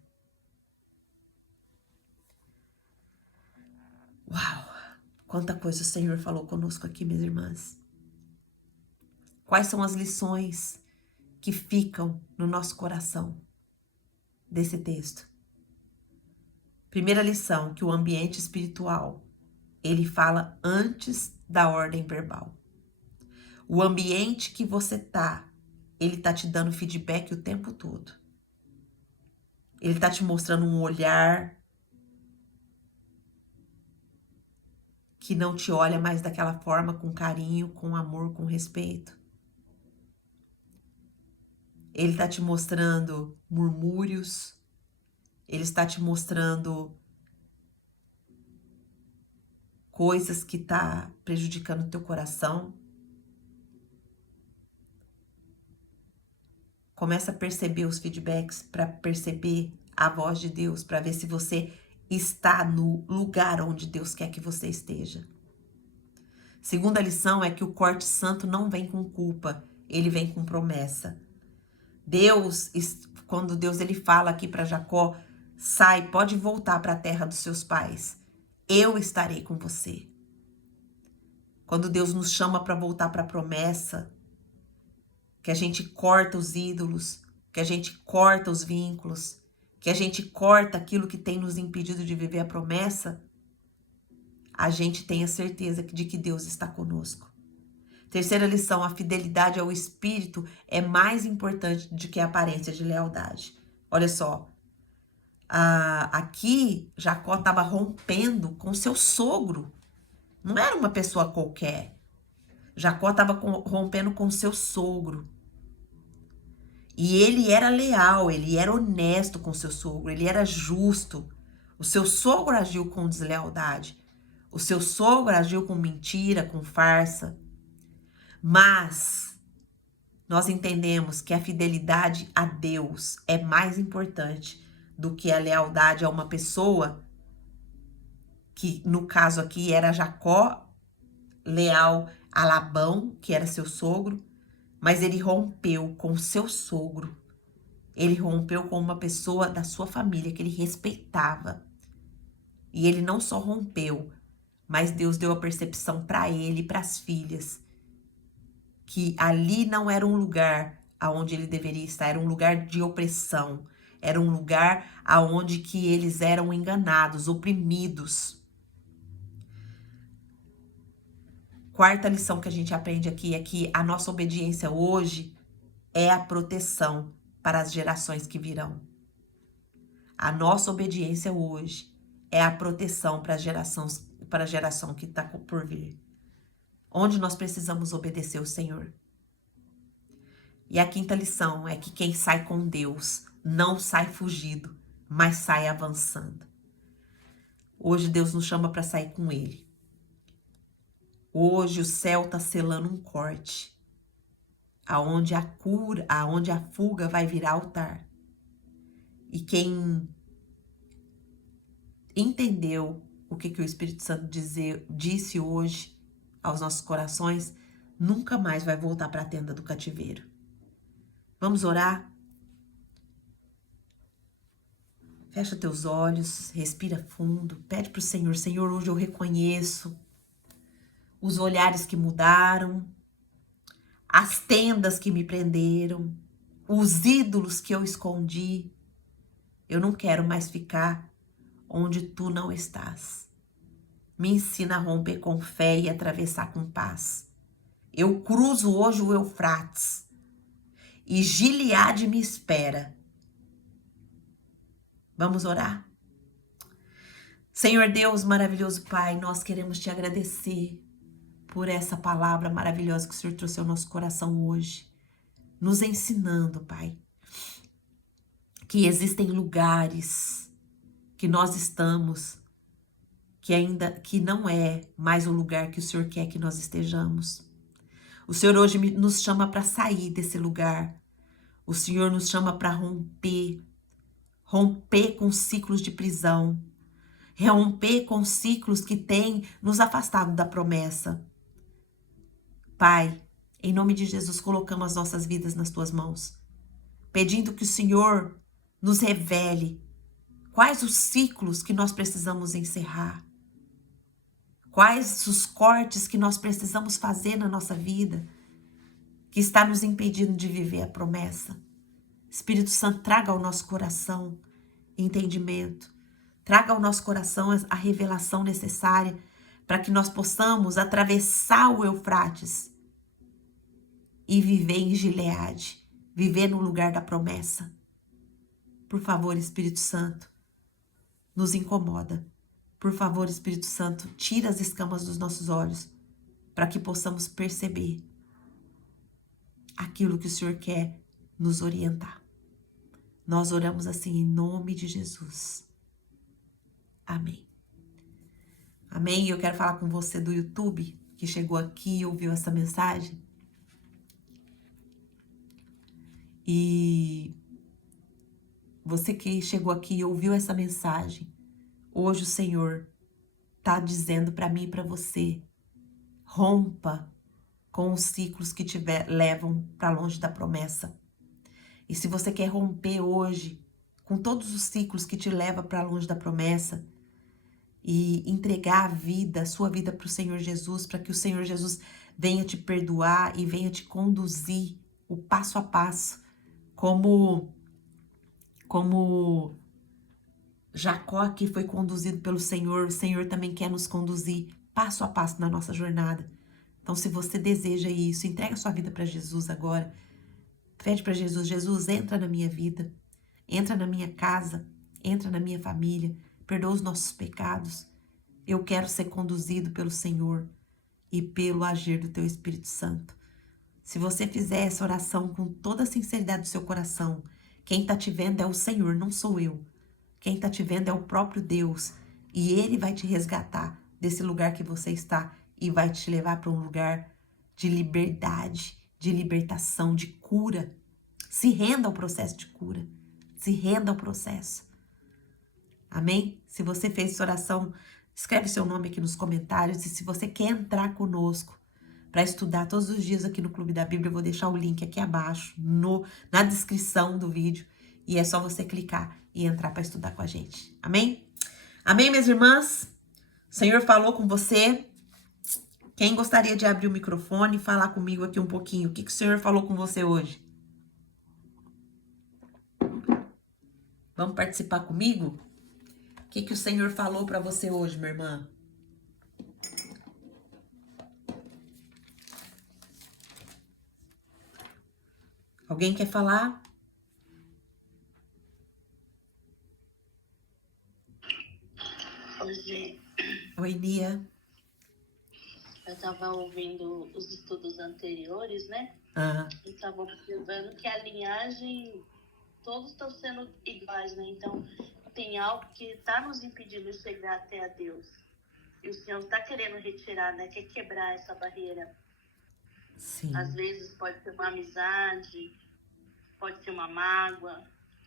Uau! Quanta coisa o Senhor falou conosco aqui, minhas irmãs. Quais são as lições que ficam no nosso coração desse texto? Primeira lição, que o ambiente espiritual, ele fala antes da ordem verbal. O ambiente que você tá, ele tá te dando feedback o tempo todo. Ele tá te mostrando um olhar que não te olha mais daquela forma, com carinho, com amor, com respeito. Ele está te mostrando murmúrios, ele está te mostrando coisas que tá prejudicando o teu coração. Começa a perceber os feedbacks, para perceber a voz de Deus, para ver se você está no lugar onde Deus quer que você esteja. Segunda lição é que o corte santo não vem com culpa, ele vem com promessa. Quando Deus ele fala aqui para Jacó, sai, pode voltar para a terra dos seus pais. Eu estarei com você. Quando Deus nos chama para voltar para a promessa, que a gente corta os ídolos, que a gente corta os vínculos, que a gente corta aquilo que tem nos impedido de viver a promessa, a gente tem a certeza de que Deus está conosco. Terceira lição, a fidelidade ao Espírito é mais importante do que a aparência de lealdade. Olha só, aqui Jacó estava rompendo com seu sogro. Não era uma pessoa qualquer. Jacó estava rompendo com seu sogro. E ele era leal, ele era honesto com seu sogro, ele era justo. O seu sogro agiu com deslealdade. O seu sogro agiu com mentira, com farsa. Mas nós entendemos que a fidelidade a Deus é mais importante do que a lealdade a uma pessoa, que no caso aqui era Jacó, leal a Labão, que era seu sogro, mas ele rompeu com seu sogro. Ele rompeu com uma pessoa da sua família que ele respeitava. E ele não só rompeu, mas Deus deu a percepção para ele e para as filhas que ali não era um lugar aonde ele deveria estar, era um lugar de opressão, era um lugar aonde que eles eram enganados, oprimidos. Quarta lição que a gente aprende aqui é que a nossa obediência hoje é a proteção para as gerações que virão. A nossa obediência hoje é a proteção para a geração que está por vir. Onde nós precisamos obedecer o Senhor. E a quinta lição é que quem sai com Deus não sai fugido, mas sai avançando. Hoje Deus nos chama para sair com Ele. Hoje o céu está selando um corte, aonde a fuga vai virar altar. E quem entendeu o que o Espírito Santo disse hoje aos nossos corações, nunca mais vai voltar para a tenda do cativeiro. Vamos orar? Fecha teus olhos, respira fundo, pede para o Senhor, Senhor, hoje eu reconheço os olhares que mudaram, as tendas que me prenderam, os ídolos que eu escondi. Eu não quero mais ficar onde tu não estás. Me ensina a romper com fé e atravessar com paz. Eu cruzo hoje o Eufrates e Gileade me espera. Vamos orar? Senhor Deus, maravilhoso Pai, nós queremos te agradecer por essa palavra maravilhosa que o Senhor trouxe ao nosso coração hoje, nos ensinando, Pai, que existem lugares que nós estamos, que não é mais o lugar que o Senhor quer que nós estejamos. O Senhor hoje nos chama para sair desse lugar. O Senhor nos chama para romper com ciclos de prisão, romper com ciclos que têm nos afastado da promessa. Pai, em nome de Jesus, colocamos as nossas vidas nas tuas mãos, pedindo que o Senhor nos revele quais os ciclos que nós precisamos encerrar, quais os cortes que nós precisamos fazer na nossa vida, que está nos impedindo de viver a promessa. Espírito Santo, traga ao nosso coração entendimento, traga ao nosso coração a revelação necessária para que nós possamos atravessar o Eufrates e viver em Gileade, viver no lugar da promessa. Por favor, Espírito Santo, nos incomoda. Por favor, Espírito Santo, tira as escamas dos nossos olhos para que possamos perceber aquilo que o Senhor quer nos orientar. Nós oramos assim em nome de Jesus. Amém. Amém. E eu quero falar com você do YouTube, que chegou aqui e ouviu essa mensagem. E você que chegou aqui e ouviu essa mensagem, hoje o Senhor está dizendo para mim e para você, rompa com os ciclos que te levam para longe da promessa. E se você quer romper hoje com todos os ciclos que te levam para longe da promessa e entregar a sua vida para o Senhor Jesus, para que o Senhor Jesus venha te perdoar e venha te conduzir o passo a passo, como Jacó aqui foi conduzido pelo Senhor, o Senhor também quer nos conduzir passo a passo na nossa jornada. Então, se você deseja isso, entrega sua vida para Jesus agora. Pede para Jesus, Jesus, entra na minha vida, entra na minha casa, entra na minha família, perdoa os nossos pecados. Eu quero ser conduzido pelo Senhor e pelo agir do teu Espírito Santo. Se você fizer essa oração com toda a sinceridade do seu coração, quem está te vendo é o Senhor, não sou eu. Quem está te vendo é o próprio Deus. E Ele vai te resgatar desse lugar que você está e vai te levar para um lugar de liberdade, de libertação, de cura. Se renda ao processo de cura. Se renda ao processo. Amém? Se você fez essa oração, escreve seu nome aqui nos comentários. E se você quer entrar conosco para estudar todos os dias aqui no Clube da Bíblia, eu vou deixar o link aqui abaixo, na descrição do vídeo. E é só você clicar e entrar para estudar com a gente. Amém? Amém, minhas irmãs? O Senhor falou com você? Quem gostaria de abrir o microfone e falar comigo aqui um pouquinho? O que o Senhor falou com você hoje? Vamos participar comigo? O que o Senhor falou para você hoje, minha irmã? Alguém quer falar? Oi, Nia. Eu estava ouvindo os estudos anteriores, né? Ah, E estava observando que a linhagem, todos estão sendo iguais, né? Então, tem algo que está nos impedindo de chegar até a Deus. E o Senhor está querendo retirar, né? Quer quebrar essa barreira. Às sim. vezes pode ser uma amizade, pode ser uma mágoa.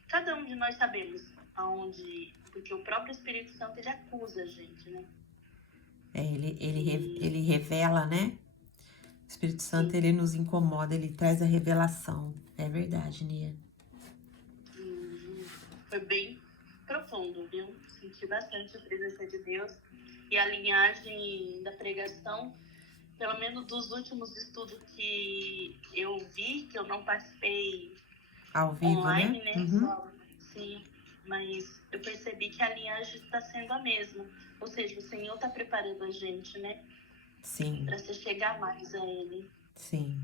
Cada um de nós sabemos aonde... Porque o próprio Espírito Santo, ele acusa a gente, né? Ele revela, né? O Espírito Santo, Sim. ele nos incomoda, ele traz a revelação. É verdade, Nia. Foi bem profundo, viu? Senti bastante a presença de Deus. E a linhagem da pregação, pelo menos dos últimos estudos que eu vi, que eu não participei Ao vivo, né? online, né? Uhum. Sim, mas eu percebi que a linhagem está sendo a mesma. Ou seja, o Senhor está preparando a gente, né? Sim, Para se chegar mais a Ele. sim.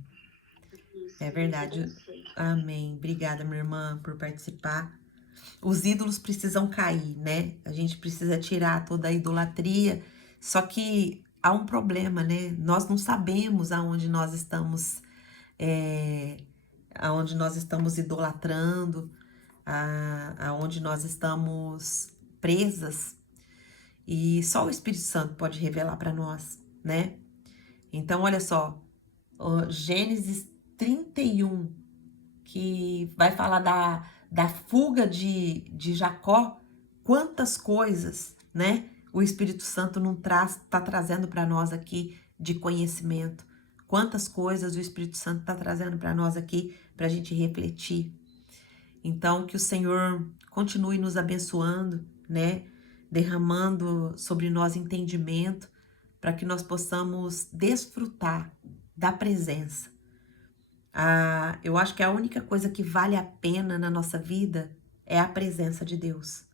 Isso, É Deus verdade. abençoe. Amém. Obrigada, minha irmã, por participar. Os ídolos precisam cair, né? A gente precisa tirar toda a idolatria. Só que há um problema, né? Nós não sabemos aonde nós estamos, aonde nós estamos idolatrando, aonde nós estamos presas. E só o Espírito Santo pode revelar para nós, né? Então, olha só, Gênesis 31, que vai falar da fuga de Jacó, quantas coisas, né? O Espírito Santo não tá trazendo para nós aqui de conhecimento. Quantas coisas o Espírito Santo está trazendo para nós aqui para a gente refletir. Então, que o Senhor continue nos abençoando, né? Derramando sobre nós entendimento, para que nós possamos desfrutar da presença. Eu acho que a única coisa que vale a pena na nossa vida é a presença de Deus.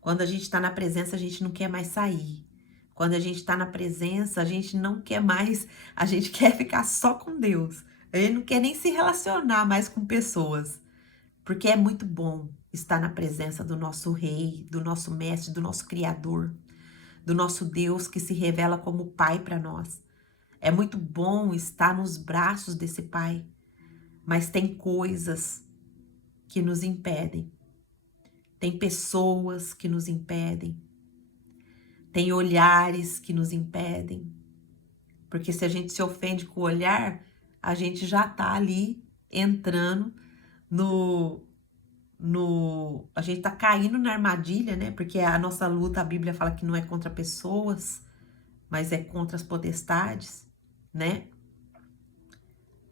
Quando a gente está na presença, a gente não quer mais sair. Quando a gente está na presença, a gente não quer mais, a gente quer ficar só com Deus. A gente não quer nem se relacionar mais com pessoas. Porque é muito bom estar na presença do nosso Rei, do nosso Mestre, do nosso Criador, do nosso Deus que se revela como Pai para nós. É muito bom estar nos braços desse Pai, mas tem coisas que nos impedem, tem pessoas que nos impedem, tem olhares que nos impedem, porque se a gente se ofende com o olhar, a gente já tá ali entrando a gente tá caindo na armadilha, né? Porque a nossa luta, a Bíblia fala que não é contra pessoas, mas é contra as potestades, né?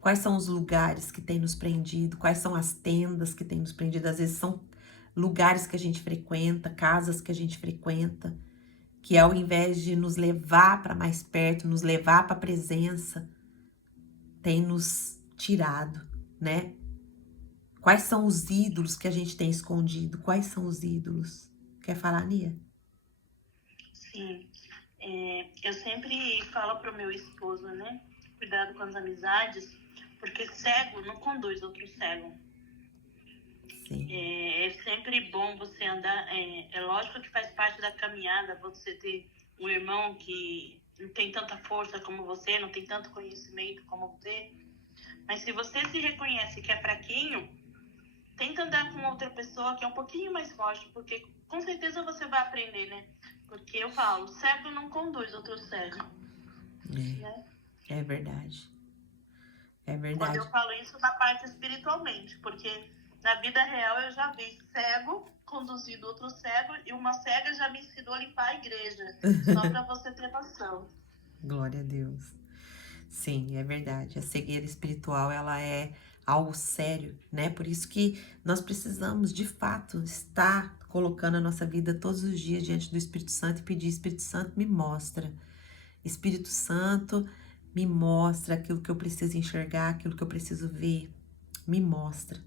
Quais são os lugares que têm nos prendido? Quais são as tendas que têm nos prendido? Às vezes são lugares que a gente frequenta, casas que a gente frequenta, que ao invés de nos levar para mais perto, nos levar para a presença, tem nos tirado, né? Quais são os ídolos que a gente tem escondido? Quais são os ídolos? Quer falar, Nia? Sim. Eu sempre falo pro meu esposo, né? Cuidado com as amizades, porque cego não conduz outro cego. Sim. É sempre bom você andar. É lógico que faz parte da caminhada você ter um irmão que não tem tanta força como você, não tem tanto conhecimento como você. Mas se você se reconhece que é fraquinho, tenta andar com outra pessoa que é um pouquinho mais forte, porque com certeza você vai aprender, né? Porque eu falo, cego não conduz outro cego. Né? É verdade. É Quando verdade. eu falo isso na parte espiritualmente, porque na vida real eu já vi cego conduzindo outro cego e uma cega já me ensinou a limpar a igreja, só para você ter noção. Glória a Deus. Sim, é verdade. A cegueira espiritual, ela é algo sério, né? Por isso que nós precisamos, de fato, estar colocando a nossa vida todos os dias diante do Espírito Santo e pedir: Espírito Santo, me mostra. Espírito Santo, me mostra aquilo que eu preciso enxergar, aquilo que eu preciso ver. Me mostra.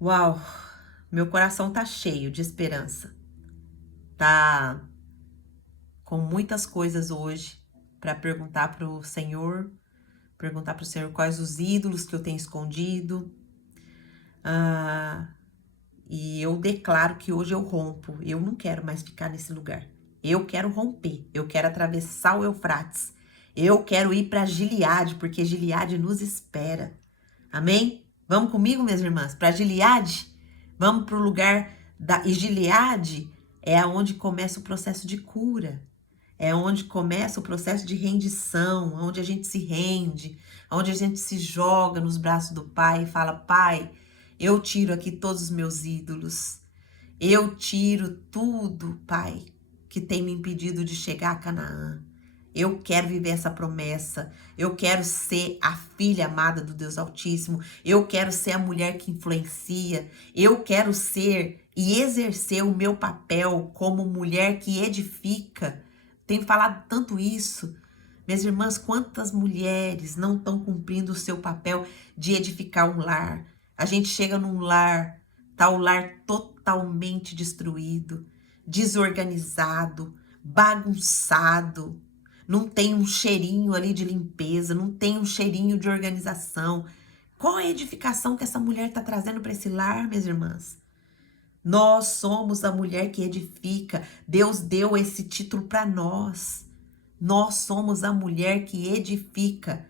Uau, meu coração tá cheio de esperança. Tá com muitas coisas hoje para perguntar para o Senhor quais os ídolos que eu tenho escondido. E eu declaro que hoje eu rompo. Eu não quero mais ficar nesse lugar. Eu quero romper, eu quero atravessar o Eufrates. Eu quero ir para Gileade, porque Gileade nos espera. Amém? Vamos comigo, minhas irmãs, para Gileade? Vamos para o lugar da... E Gileade é onde começa o processo de cura. É onde começa o processo de rendição, onde a gente se rende, onde a gente se joga nos braços do Pai e fala: Pai, eu tiro aqui todos os meus ídolos. Eu tiro tudo, Pai, que tem me impedido de chegar a Canaã. Eu quero viver essa promessa. Eu quero ser a filha amada do Deus Altíssimo. Eu quero ser a mulher que influencia. Eu quero ser e exercer o meu papel como mulher que edifica. Tenho falado tanto isso. Minhas irmãs, quantas mulheres não estão cumprindo o seu papel de edificar um lar? A gente chega num lar, tá o lar totalmente destruído, desorganizado, bagunçado. Não tem um cheirinho ali de limpeza, não tem um cheirinho de organização. Qual é a edificação que essa mulher está trazendo para esse lar, minhas irmãs? Nós somos a mulher que edifica. Deus deu esse título para nós. Nós somos a mulher que edifica.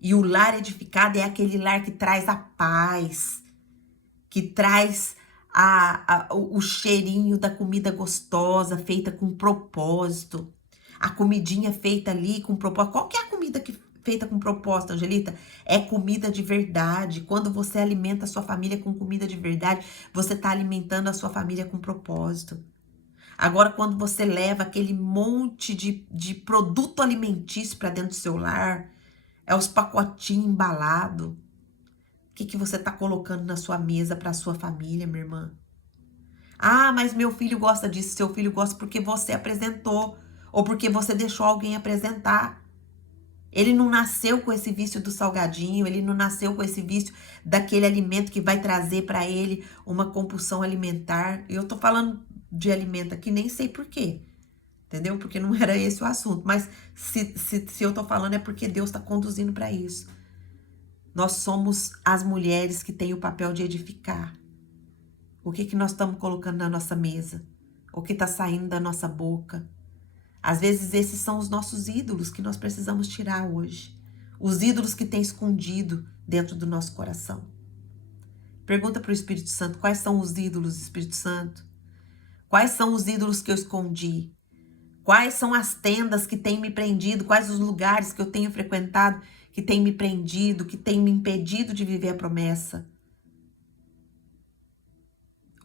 E o lar edificado é aquele lar que traz a paz, que traz o cheirinho da comida gostosa, feita com propósito. A comidinha feita ali com propósito. Qual que é a comida feita com propósito, Angelita? É comida de verdade. Quando você alimenta a sua família com comida de verdade, você está alimentando a sua família com propósito. Agora, quando você leva aquele monte de produto alimentício para dentro do seu lar, é os pacotinhos embalados. O que você está colocando na sua mesa para a sua família, minha irmã? Ah, mas meu filho gosta disso. Seu filho gosta porque você apresentou ou porque você deixou alguém apresentar. Ele não nasceu com esse vício do salgadinho, ele não nasceu com esse vício daquele alimento que vai trazer para ele uma compulsão alimentar. Eu tô falando de alimento aqui, nem sei por quê, entendeu? Porque não era esse o assunto, mas se eu tô falando é porque Deus tá conduzindo para isso. Nós somos as mulheres que têm o papel de edificar. O que nós estamos colocando na nossa mesa? O que tá saindo da nossa boca? Às vezes esses são os nossos ídolos que nós precisamos tirar hoje. Os ídolos que tem escondido dentro do nosso coração. Pergunta para o Espírito Santo, quais são os ídolos do Espírito Santo? Quais são os ídolos que eu escondi? Quais são as tendas que têm me prendido? Quais os lugares que eu tenho frequentado que têm me prendido, que têm me impedido de viver a promessa?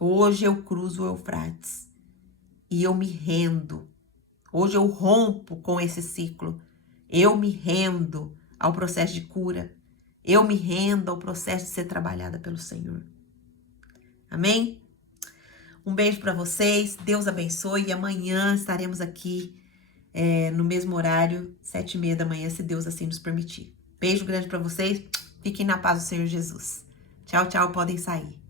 Hoje eu cruzo o Eufrates e eu me rendo. Hoje eu rompo com esse ciclo. Eu me rendo ao processo de cura. Eu me rendo ao processo de ser trabalhada pelo Senhor. Amém? Um beijo para vocês. Deus abençoe. E amanhã estaremos aqui no mesmo horário, 7h30 da manhã, se Deus assim nos permitir. Beijo grande para vocês. Fiquem na paz do Senhor Jesus. Tchau, tchau. Podem sair.